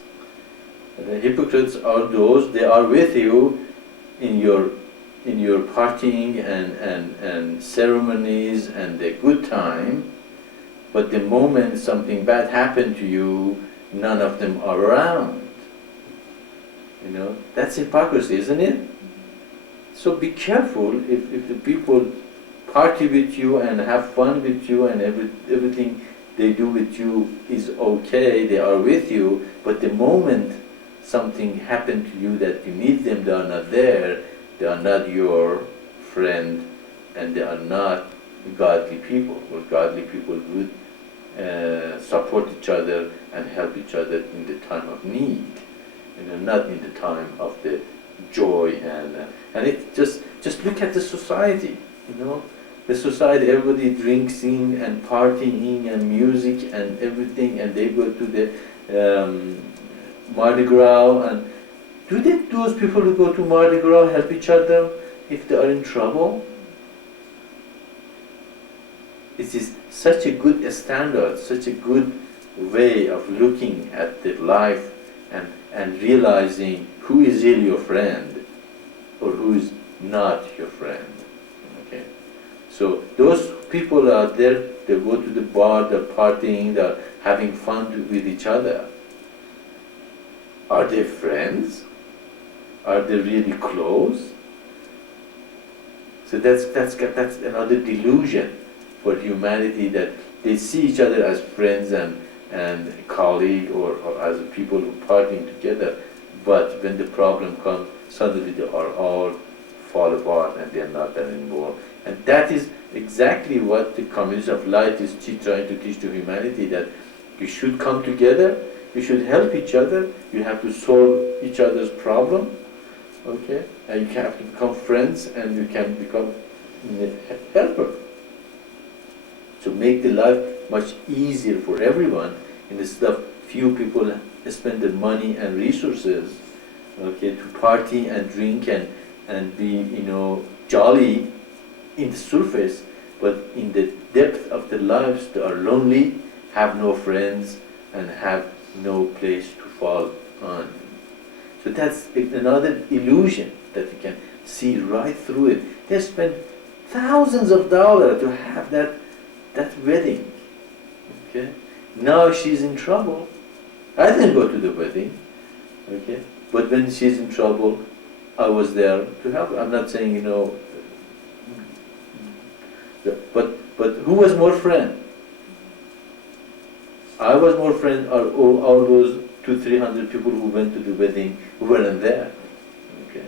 The hypocrites are those, they are with you in your partying and ceremonies and the good time, but the moment something bad happened to you, none of them are around. That's hypocrisy, isn't it? So be careful if the people party with you and have fun with you and everything they do with you is okay, they are with you, but the moment something happened to you that you need them, they are not there, they are not your friend, and they are not godly people. Well, godly people would support each other and help each other in the time of need, not in the time of the joy and it just look at the society, the society, everybody drinking and partying and music and everything, and they go to the Mardi Gras, and those people who go to Mardi Gras help each other if they are in trouble? It is such a good standard, such a good way of looking at the life and realizing who is really your friend or who is not your friend. Okay, so those people out there, they go to the bar, they're partying, they're having fun with each other. Are they friends? Are they really close? So that's another delusion for humanity, that they see each other as friends and colleague or as people who partying together, but when the problem comes, suddenly they are all fall apart and they are not there anymore. And that is exactly what the community of light is trying to teach to humanity, that you should come together, you should help each other, you have to solve each other's problem, okay? And you have to become friends and you can become helper. To make the life much easier for everyone, instead of few people spend their money and resources, okay, to party and drink and be, jolly in the surface, but in the depth of their lives they are lonely, have no friends, and have no place to fall on. So that's another illusion that you can see right through it. They spend thousands of dollars to have that wedding. Okay? Now she's in trouble. I didn't go to the wedding. Okay? But when she's in trouble, I was there to help her. I'm not saying, but who was more friend? I was more friend, or all those 200-300 people who went to the wedding who weren't there. Okay?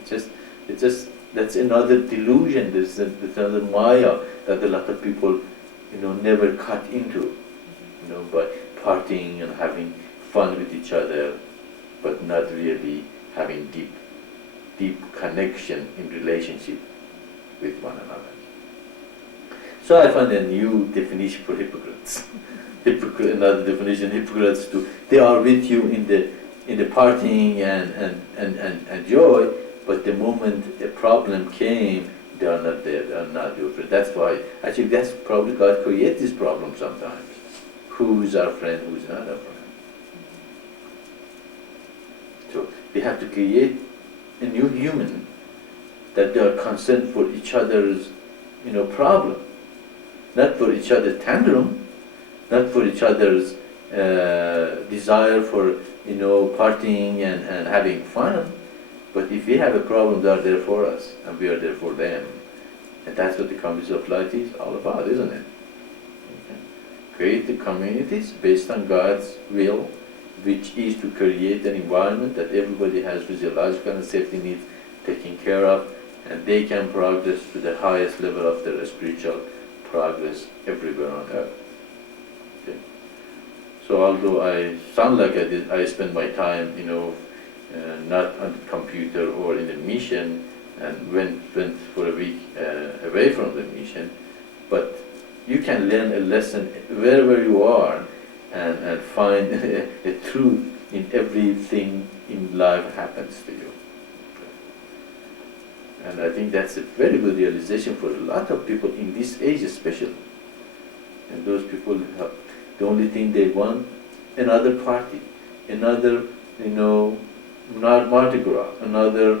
It's just that's another delusion. There's another maya that a lot of people, never cut into, by partying and having fun with each other, but not really having deep connection in relationship with one another. So I found a new definition for hypocrites. Another definition, hypocrites too. They are with you in the partying and joy, but the moment a problem came, they are not there, they are not your friend. That's why, actually, that's probably God creates this problem sometimes. Who is our friend, who is not our friend? So we have to create a new human, that they are concerned for each other's, problem, not for each other's tantrum, not for each other's desire for, partying and having fun. But if we have a problem, they are there for us, and we are there for them. And that's what the communities of light is all about, isn't it? Okay. Create the communities based on God's will, which is to create an environment that everybody has physiological and safety needs taken care of, and they can progress to the highest level of their spiritual progress everywhere on earth. Okay. So although I sound like I spend my time, not on the computer or in the mission, and went for a week away from the mission, but you can learn a lesson wherever you are, and find a truth in everything in life happens to you. And I think that's a very good realization for a lot of people in this age especially. And those people have, the only thing they want, another party, another, Mardi Gras, another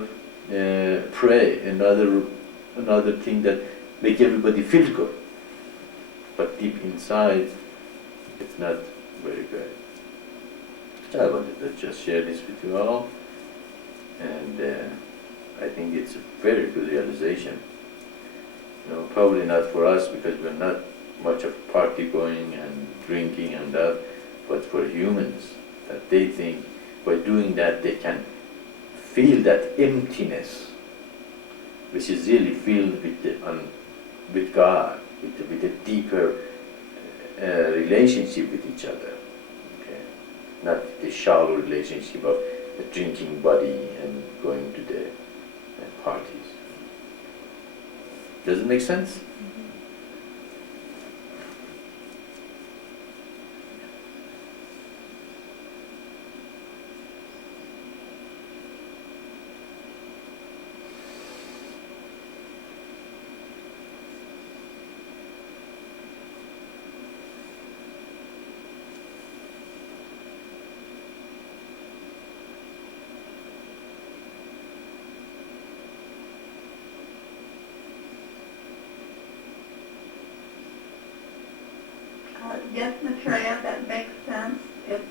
pray, another thing that make everybody feel good. But deep inside, it's not very good. So I wanted to just share this with you all, and I think it's a very good realization. Probably not for us because we're not much of party going and drinking and that, but for humans, that they think by doing that they can feel that emptiness, which is really filled with God, with a deeper relationship with each other. Okay? Not the shallow relationship of a drinking body and going to the parties. Does it make sense? Yes, Maitreya, that makes sense. It's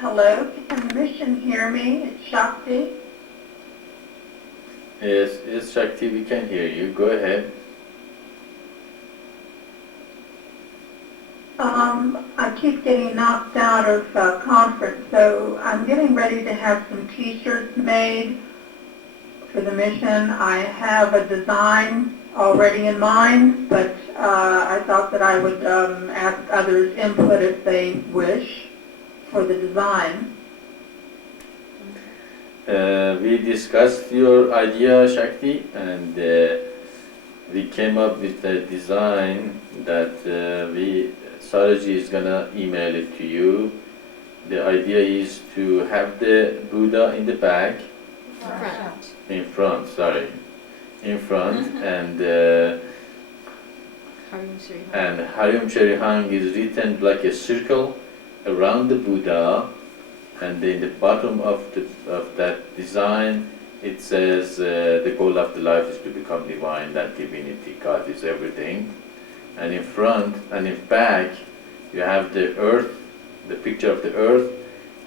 Hello, can the mission hear me? It's Shakti. Yes, Shakti, we can hear you. Go ahead. I keep getting knocked out of conference, so I'm getting ready to have some t-shirts made for the mission. I have a design already in mind, but I thought that I would ask others' input if they wish for the design. We discussed your idea, Shakti, and we came up with a design that Saraji is gonna email it to you. The idea is to have the Buddha in the back, in front, and Harium Cherihang is written like a circle around the Buddha, and in the bottom of that design it says the goal of the life is to become divine, that divinity, God is everything. And in front and in back you have the earth, the picture of the earth,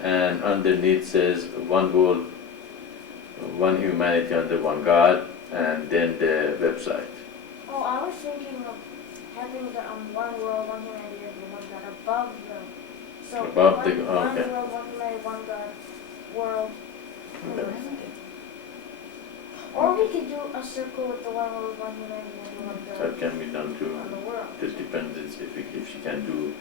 and underneath says one world, one humanity under one God, and then the website. Oh, I was thinking of having the one world, one humanity, and one God above them. So Above one, the- one okay. world, one humanity, one God world. Or we could do a circle with the one world, one humanity, and one That God can be done too. on the world. It depends if she can do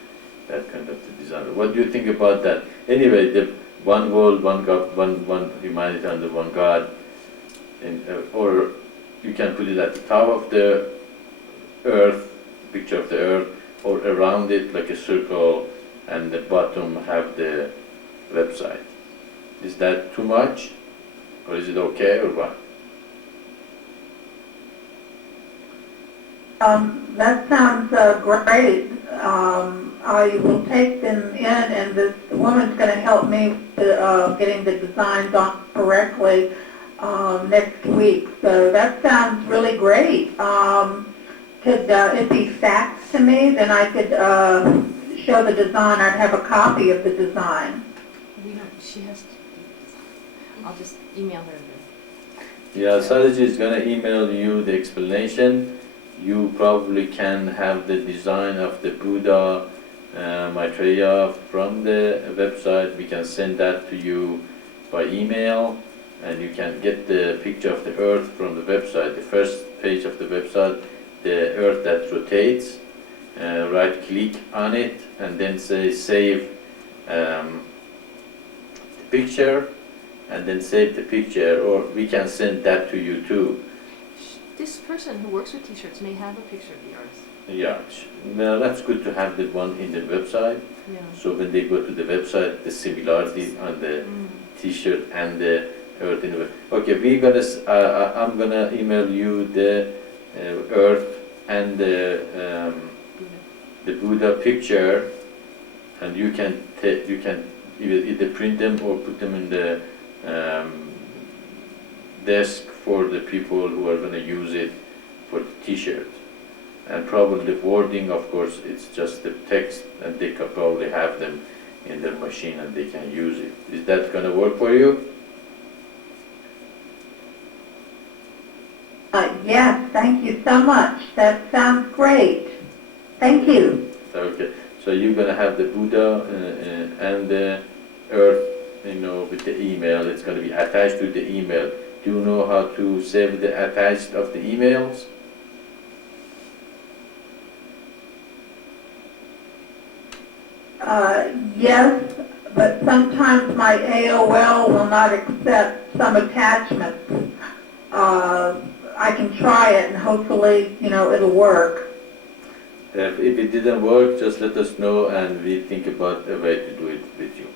that kind of the design. What do you think about that? Anyway, the one world, one God, one humanity under one God, and, or you can put it at the top of the earth, picture of the earth, or around it like a circle, and the bottom have the website. Is that too much, or is it okay, or what? That sounds great. I will take them in, and this woman's going to help me getting the designs on correctly next week. So that sounds really great. Could it be faxed to me? Then I could show the design. I'd have a copy of the design. We don't, she has to, I'll just email her Yeah, Saraji is gonna email you the explanation. You probably can have the design of the Buddha Maitreya from the website. We can send that to you by email, and you can get the picture of the earth from the website. The first page of the website, the earth that rotates, right click on it and then say save the picture, and then save the picture, or we can send that to you too. This person who works with t-shirts may have a picture of the earth. Yeah, well, that's good to have the one in the website. Yeah. So when they go to the website, the similarity on the t-shirt and the earth in the web. Okay, I'm gonna email you the earth and the Buddha picture, and you can either print them or put them in the desk for the people who are going to use it for the t-shirt. And probably the wording, of course, it's just the text, and they can probably have them in their machine and they can use it. Is that going to work for you? Yes, thank you so much. That sounds great. Thank you. Okay, so you're going to have the Buddha and the earth, with the email. It's going to be attached to the email. Do you know how to save the attached of the emails? Yes, but sometimes my AOL will not accept some attachments. I can try it and hopefully, it'll work. If it didn't work, just let us know and we think about a way to do it with you.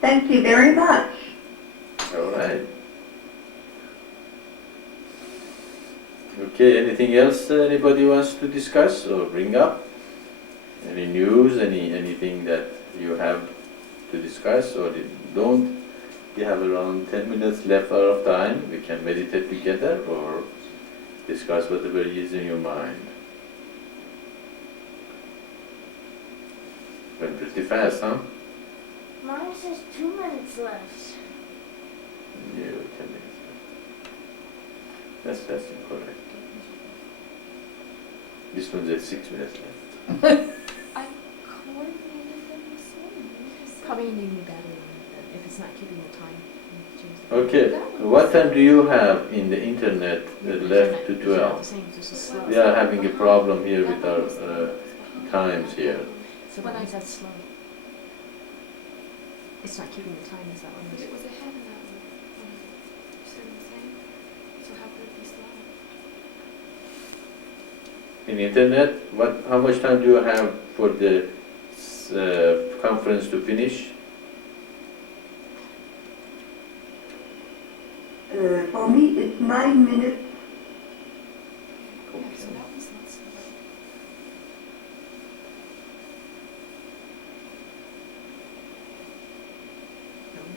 Thank you very much. All right. Okay, anything else anybody wants to discuss or bring up? Any news, anything that you have to discuss or don't? We have around 10 minutes left out of time. We can meditate together or discuss whatever is in your mind. Went pretty fast, huh? Mine says 2 minutes left. Yeah, 10 minutes. That's incorrect. This one's at 6 minutes left. I coordinated them this morning. Probably need new battery if it's not keeping the time. Change the- Okay, what time do you have in the internet left to Internet is not 12? the same, just a slow. We are having a problem here with our times here. So that means that's slow. It's not keeping the time, is that one? But it was ahead of that one. You see what I'm saying? So how could it be slow? In internet, how much time do you have for the conference to finish? For me, it's 9 minutes. Yeah, so that was not slow.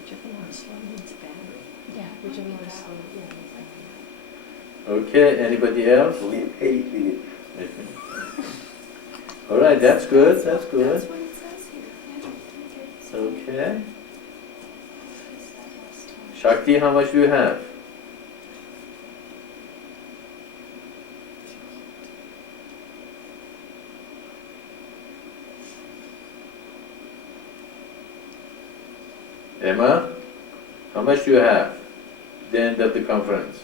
Whichever one is slow needs battery. Yeah, whichever one is slow, yeah. Okay, anybody else? We have 8 minutes. All right, that's good, that's good. That's what it says here. Yeah, okay. Okay. It's that last time. Shakti, how much do you have? Emma, how much do you have at the end of the conference?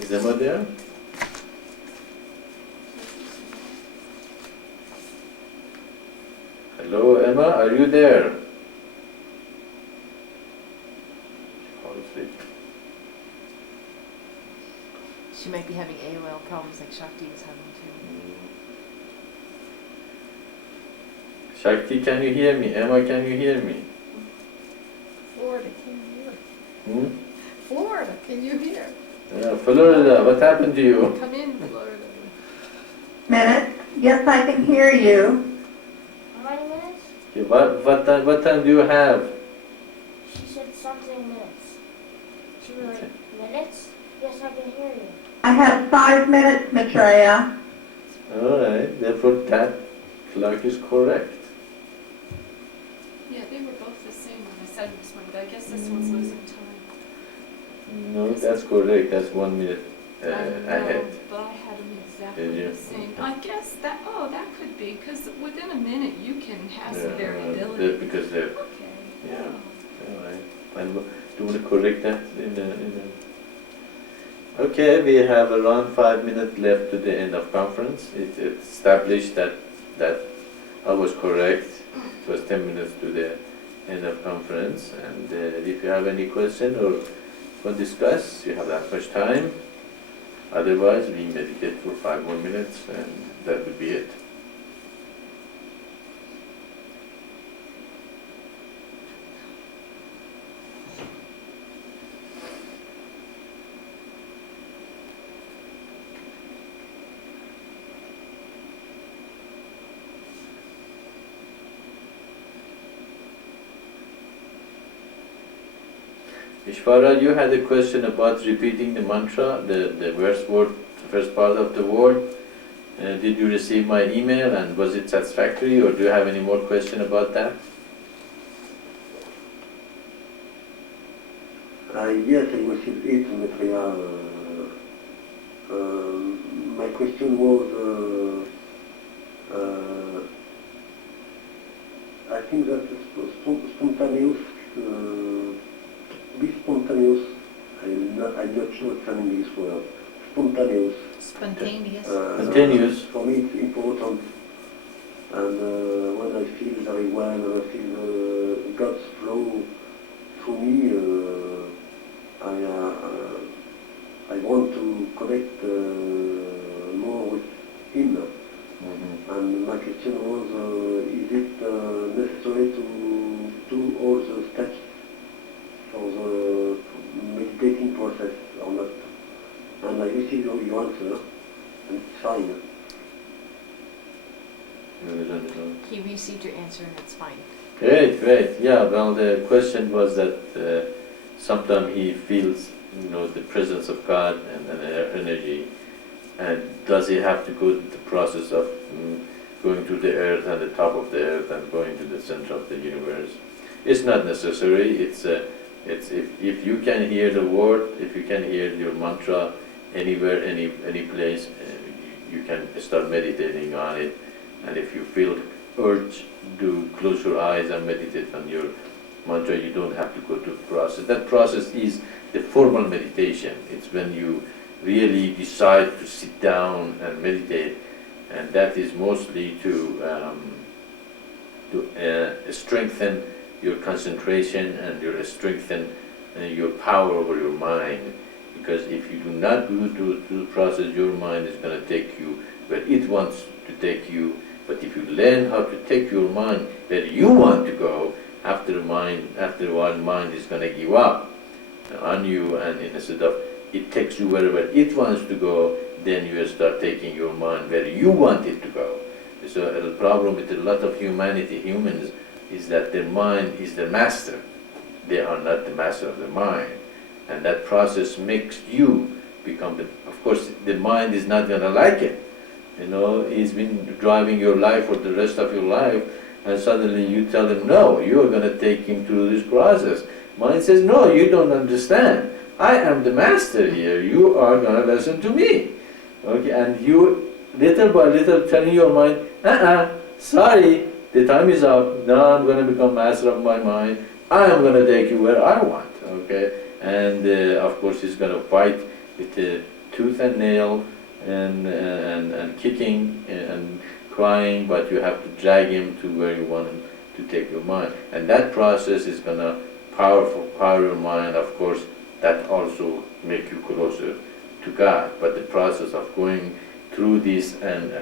Is Emma there? Hello, Emma, are you there? She fell asleep. She might be having AOL problems like Shakti was having too. Shakti, can you hear me? Emma, can you hear me? Florida, can you hear? Hmm? Florida, can you hear? Yeah, Florida, what happened to you? Come in, Florida. Minutes? Yes, I can hear you. How many minutes? Okay, what time do you have? She said something minutes. She was like, minutes? Yes, I can hear you. I have 5 minutes, Maitreya. All right, therefore that clock is correct. Yeah, they were both the same when I said this one, but I guess this one's losing time. No, that's correct, that's 1 minute I know, ahead. but I had them Did exactly you? the same. I guess that, oh, that could be, because within a minute you can have some variability. Because they're, Okay. yeah. Oh. all right. And do you want to correct that in the? Okay, we have around 5 minutes left to the end of conference. It established that I was correct. It was 10 minutes to the end of conference. And if you have any question or want to discuss, you have that much time. Otherwise, we meditate for 5 more minutes and that would be it. Ishvara, you had a question about repeating the mantra, the first part of the word. Did you receive my email and was it satisfactory, or do you have any more question about that? Yes, I received it, Maitreya. My question was, I think that spontaneous, be spontaneous, I'm not sure it's an English word, spontaneous. Spontaneous. Continuous. For me it's important, and when I feel very well, and I feel God's flow through me, I want to connect more with Him. And my question was, is it necessary to do all the steps for the meditating process or not? And I received your answer, and it's fine. He received your answer and it's fine. Great, great. Yeah, well, the question was that sometimes he feels, the presence of God and energy. And does he have to go through the process of going to the earth and the top of the earth and going to the center of the universe? It's not necessary. It's if you can hear the word, if you can hear your mantra anywhere, any place, you can start meditating on it. And if you feel urge, do close your eyes and meditate on your mantra. You don't have to go through the process. That process is the formal meditation. It's when you really decide to sit down and meditate, and that is mostly to strengthen your concentration and strengthen your power over your mind. Because if you do not go through the process, your mind is going to take you where it wants to take you. But if you learn how to take your mind where you want to go, after a while, mind is going to give up on you, and instead of it takes you wherever it wants to go, then you start taking your mind where you want it to go. So the problem with a lot of humans, is that their mind is the master. They are not the master of the mind. And that process makes you become of course, the mind is not going to like it. It's been driving your life for the rest of your life, and suddenly you tell him, no, you are going to take him through this process. Mind says, no, you don't understand. I am the master here. You are going to listen to me. Okay, and you, little by little, telling your mind, sorry, the time is up. Now I'm going to become master of my mind. I am going to take you where I want. Okay, and of course he's going to fight with tooth and nail and kicking and crying, but you have to drag him to where you want him to take your mind. And that process is going to power your mind, of course. That also make you closer to God. But the process of going through this, and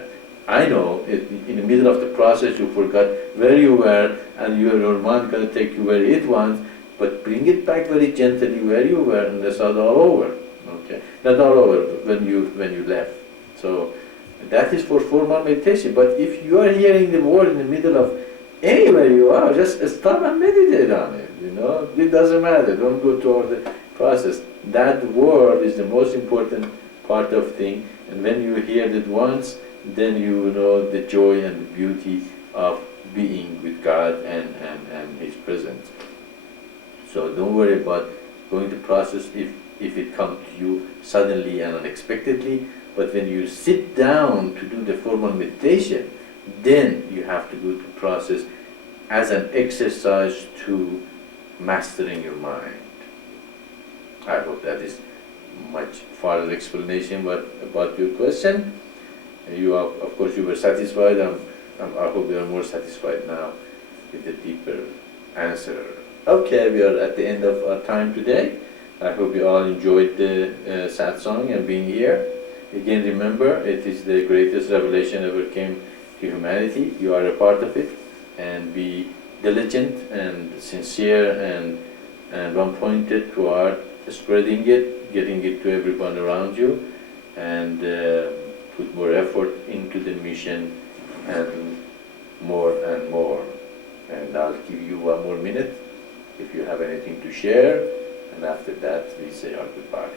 I know in the middle of the process you forgot where you were, and your mind going to take you where it wants, but bring it back very gently where you were, and that's not all over. Okay, not all over when you left. So that is for formal meditation. But if you are hearing the word in the middle of anywhere you are, just stop and meditate on it. It doesn't matter. Don't go through all the process. That word is the most important part of thing. And when you hear it once, then you know the joy and the beauty of being with God and His presence. So don't worry about going to process if it comes to you suddenly and unexpectedly. But when you sit down to do the formal meditation, then you have to go to process as an exercise to mastering your mind. I hope that is much further explanation about your question. You are, of course, you were satisfied. I hope you are more satisfied now with the deeper answer. Okay, we are at the end of our time today. I hope you all enjoyed the Satsang and being here. Again, remember, it is the greatest revelation ever came to humanity. You are a part of it, and be diligent and sincere and one-pointed toward spreading it, getting it to everyone around you, and put more effort into the mission and more and more. And I'll give you one more minute if you have anything to share, and after that we say our goodbyes.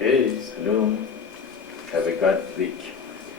Okay, Saloon. Have a good week.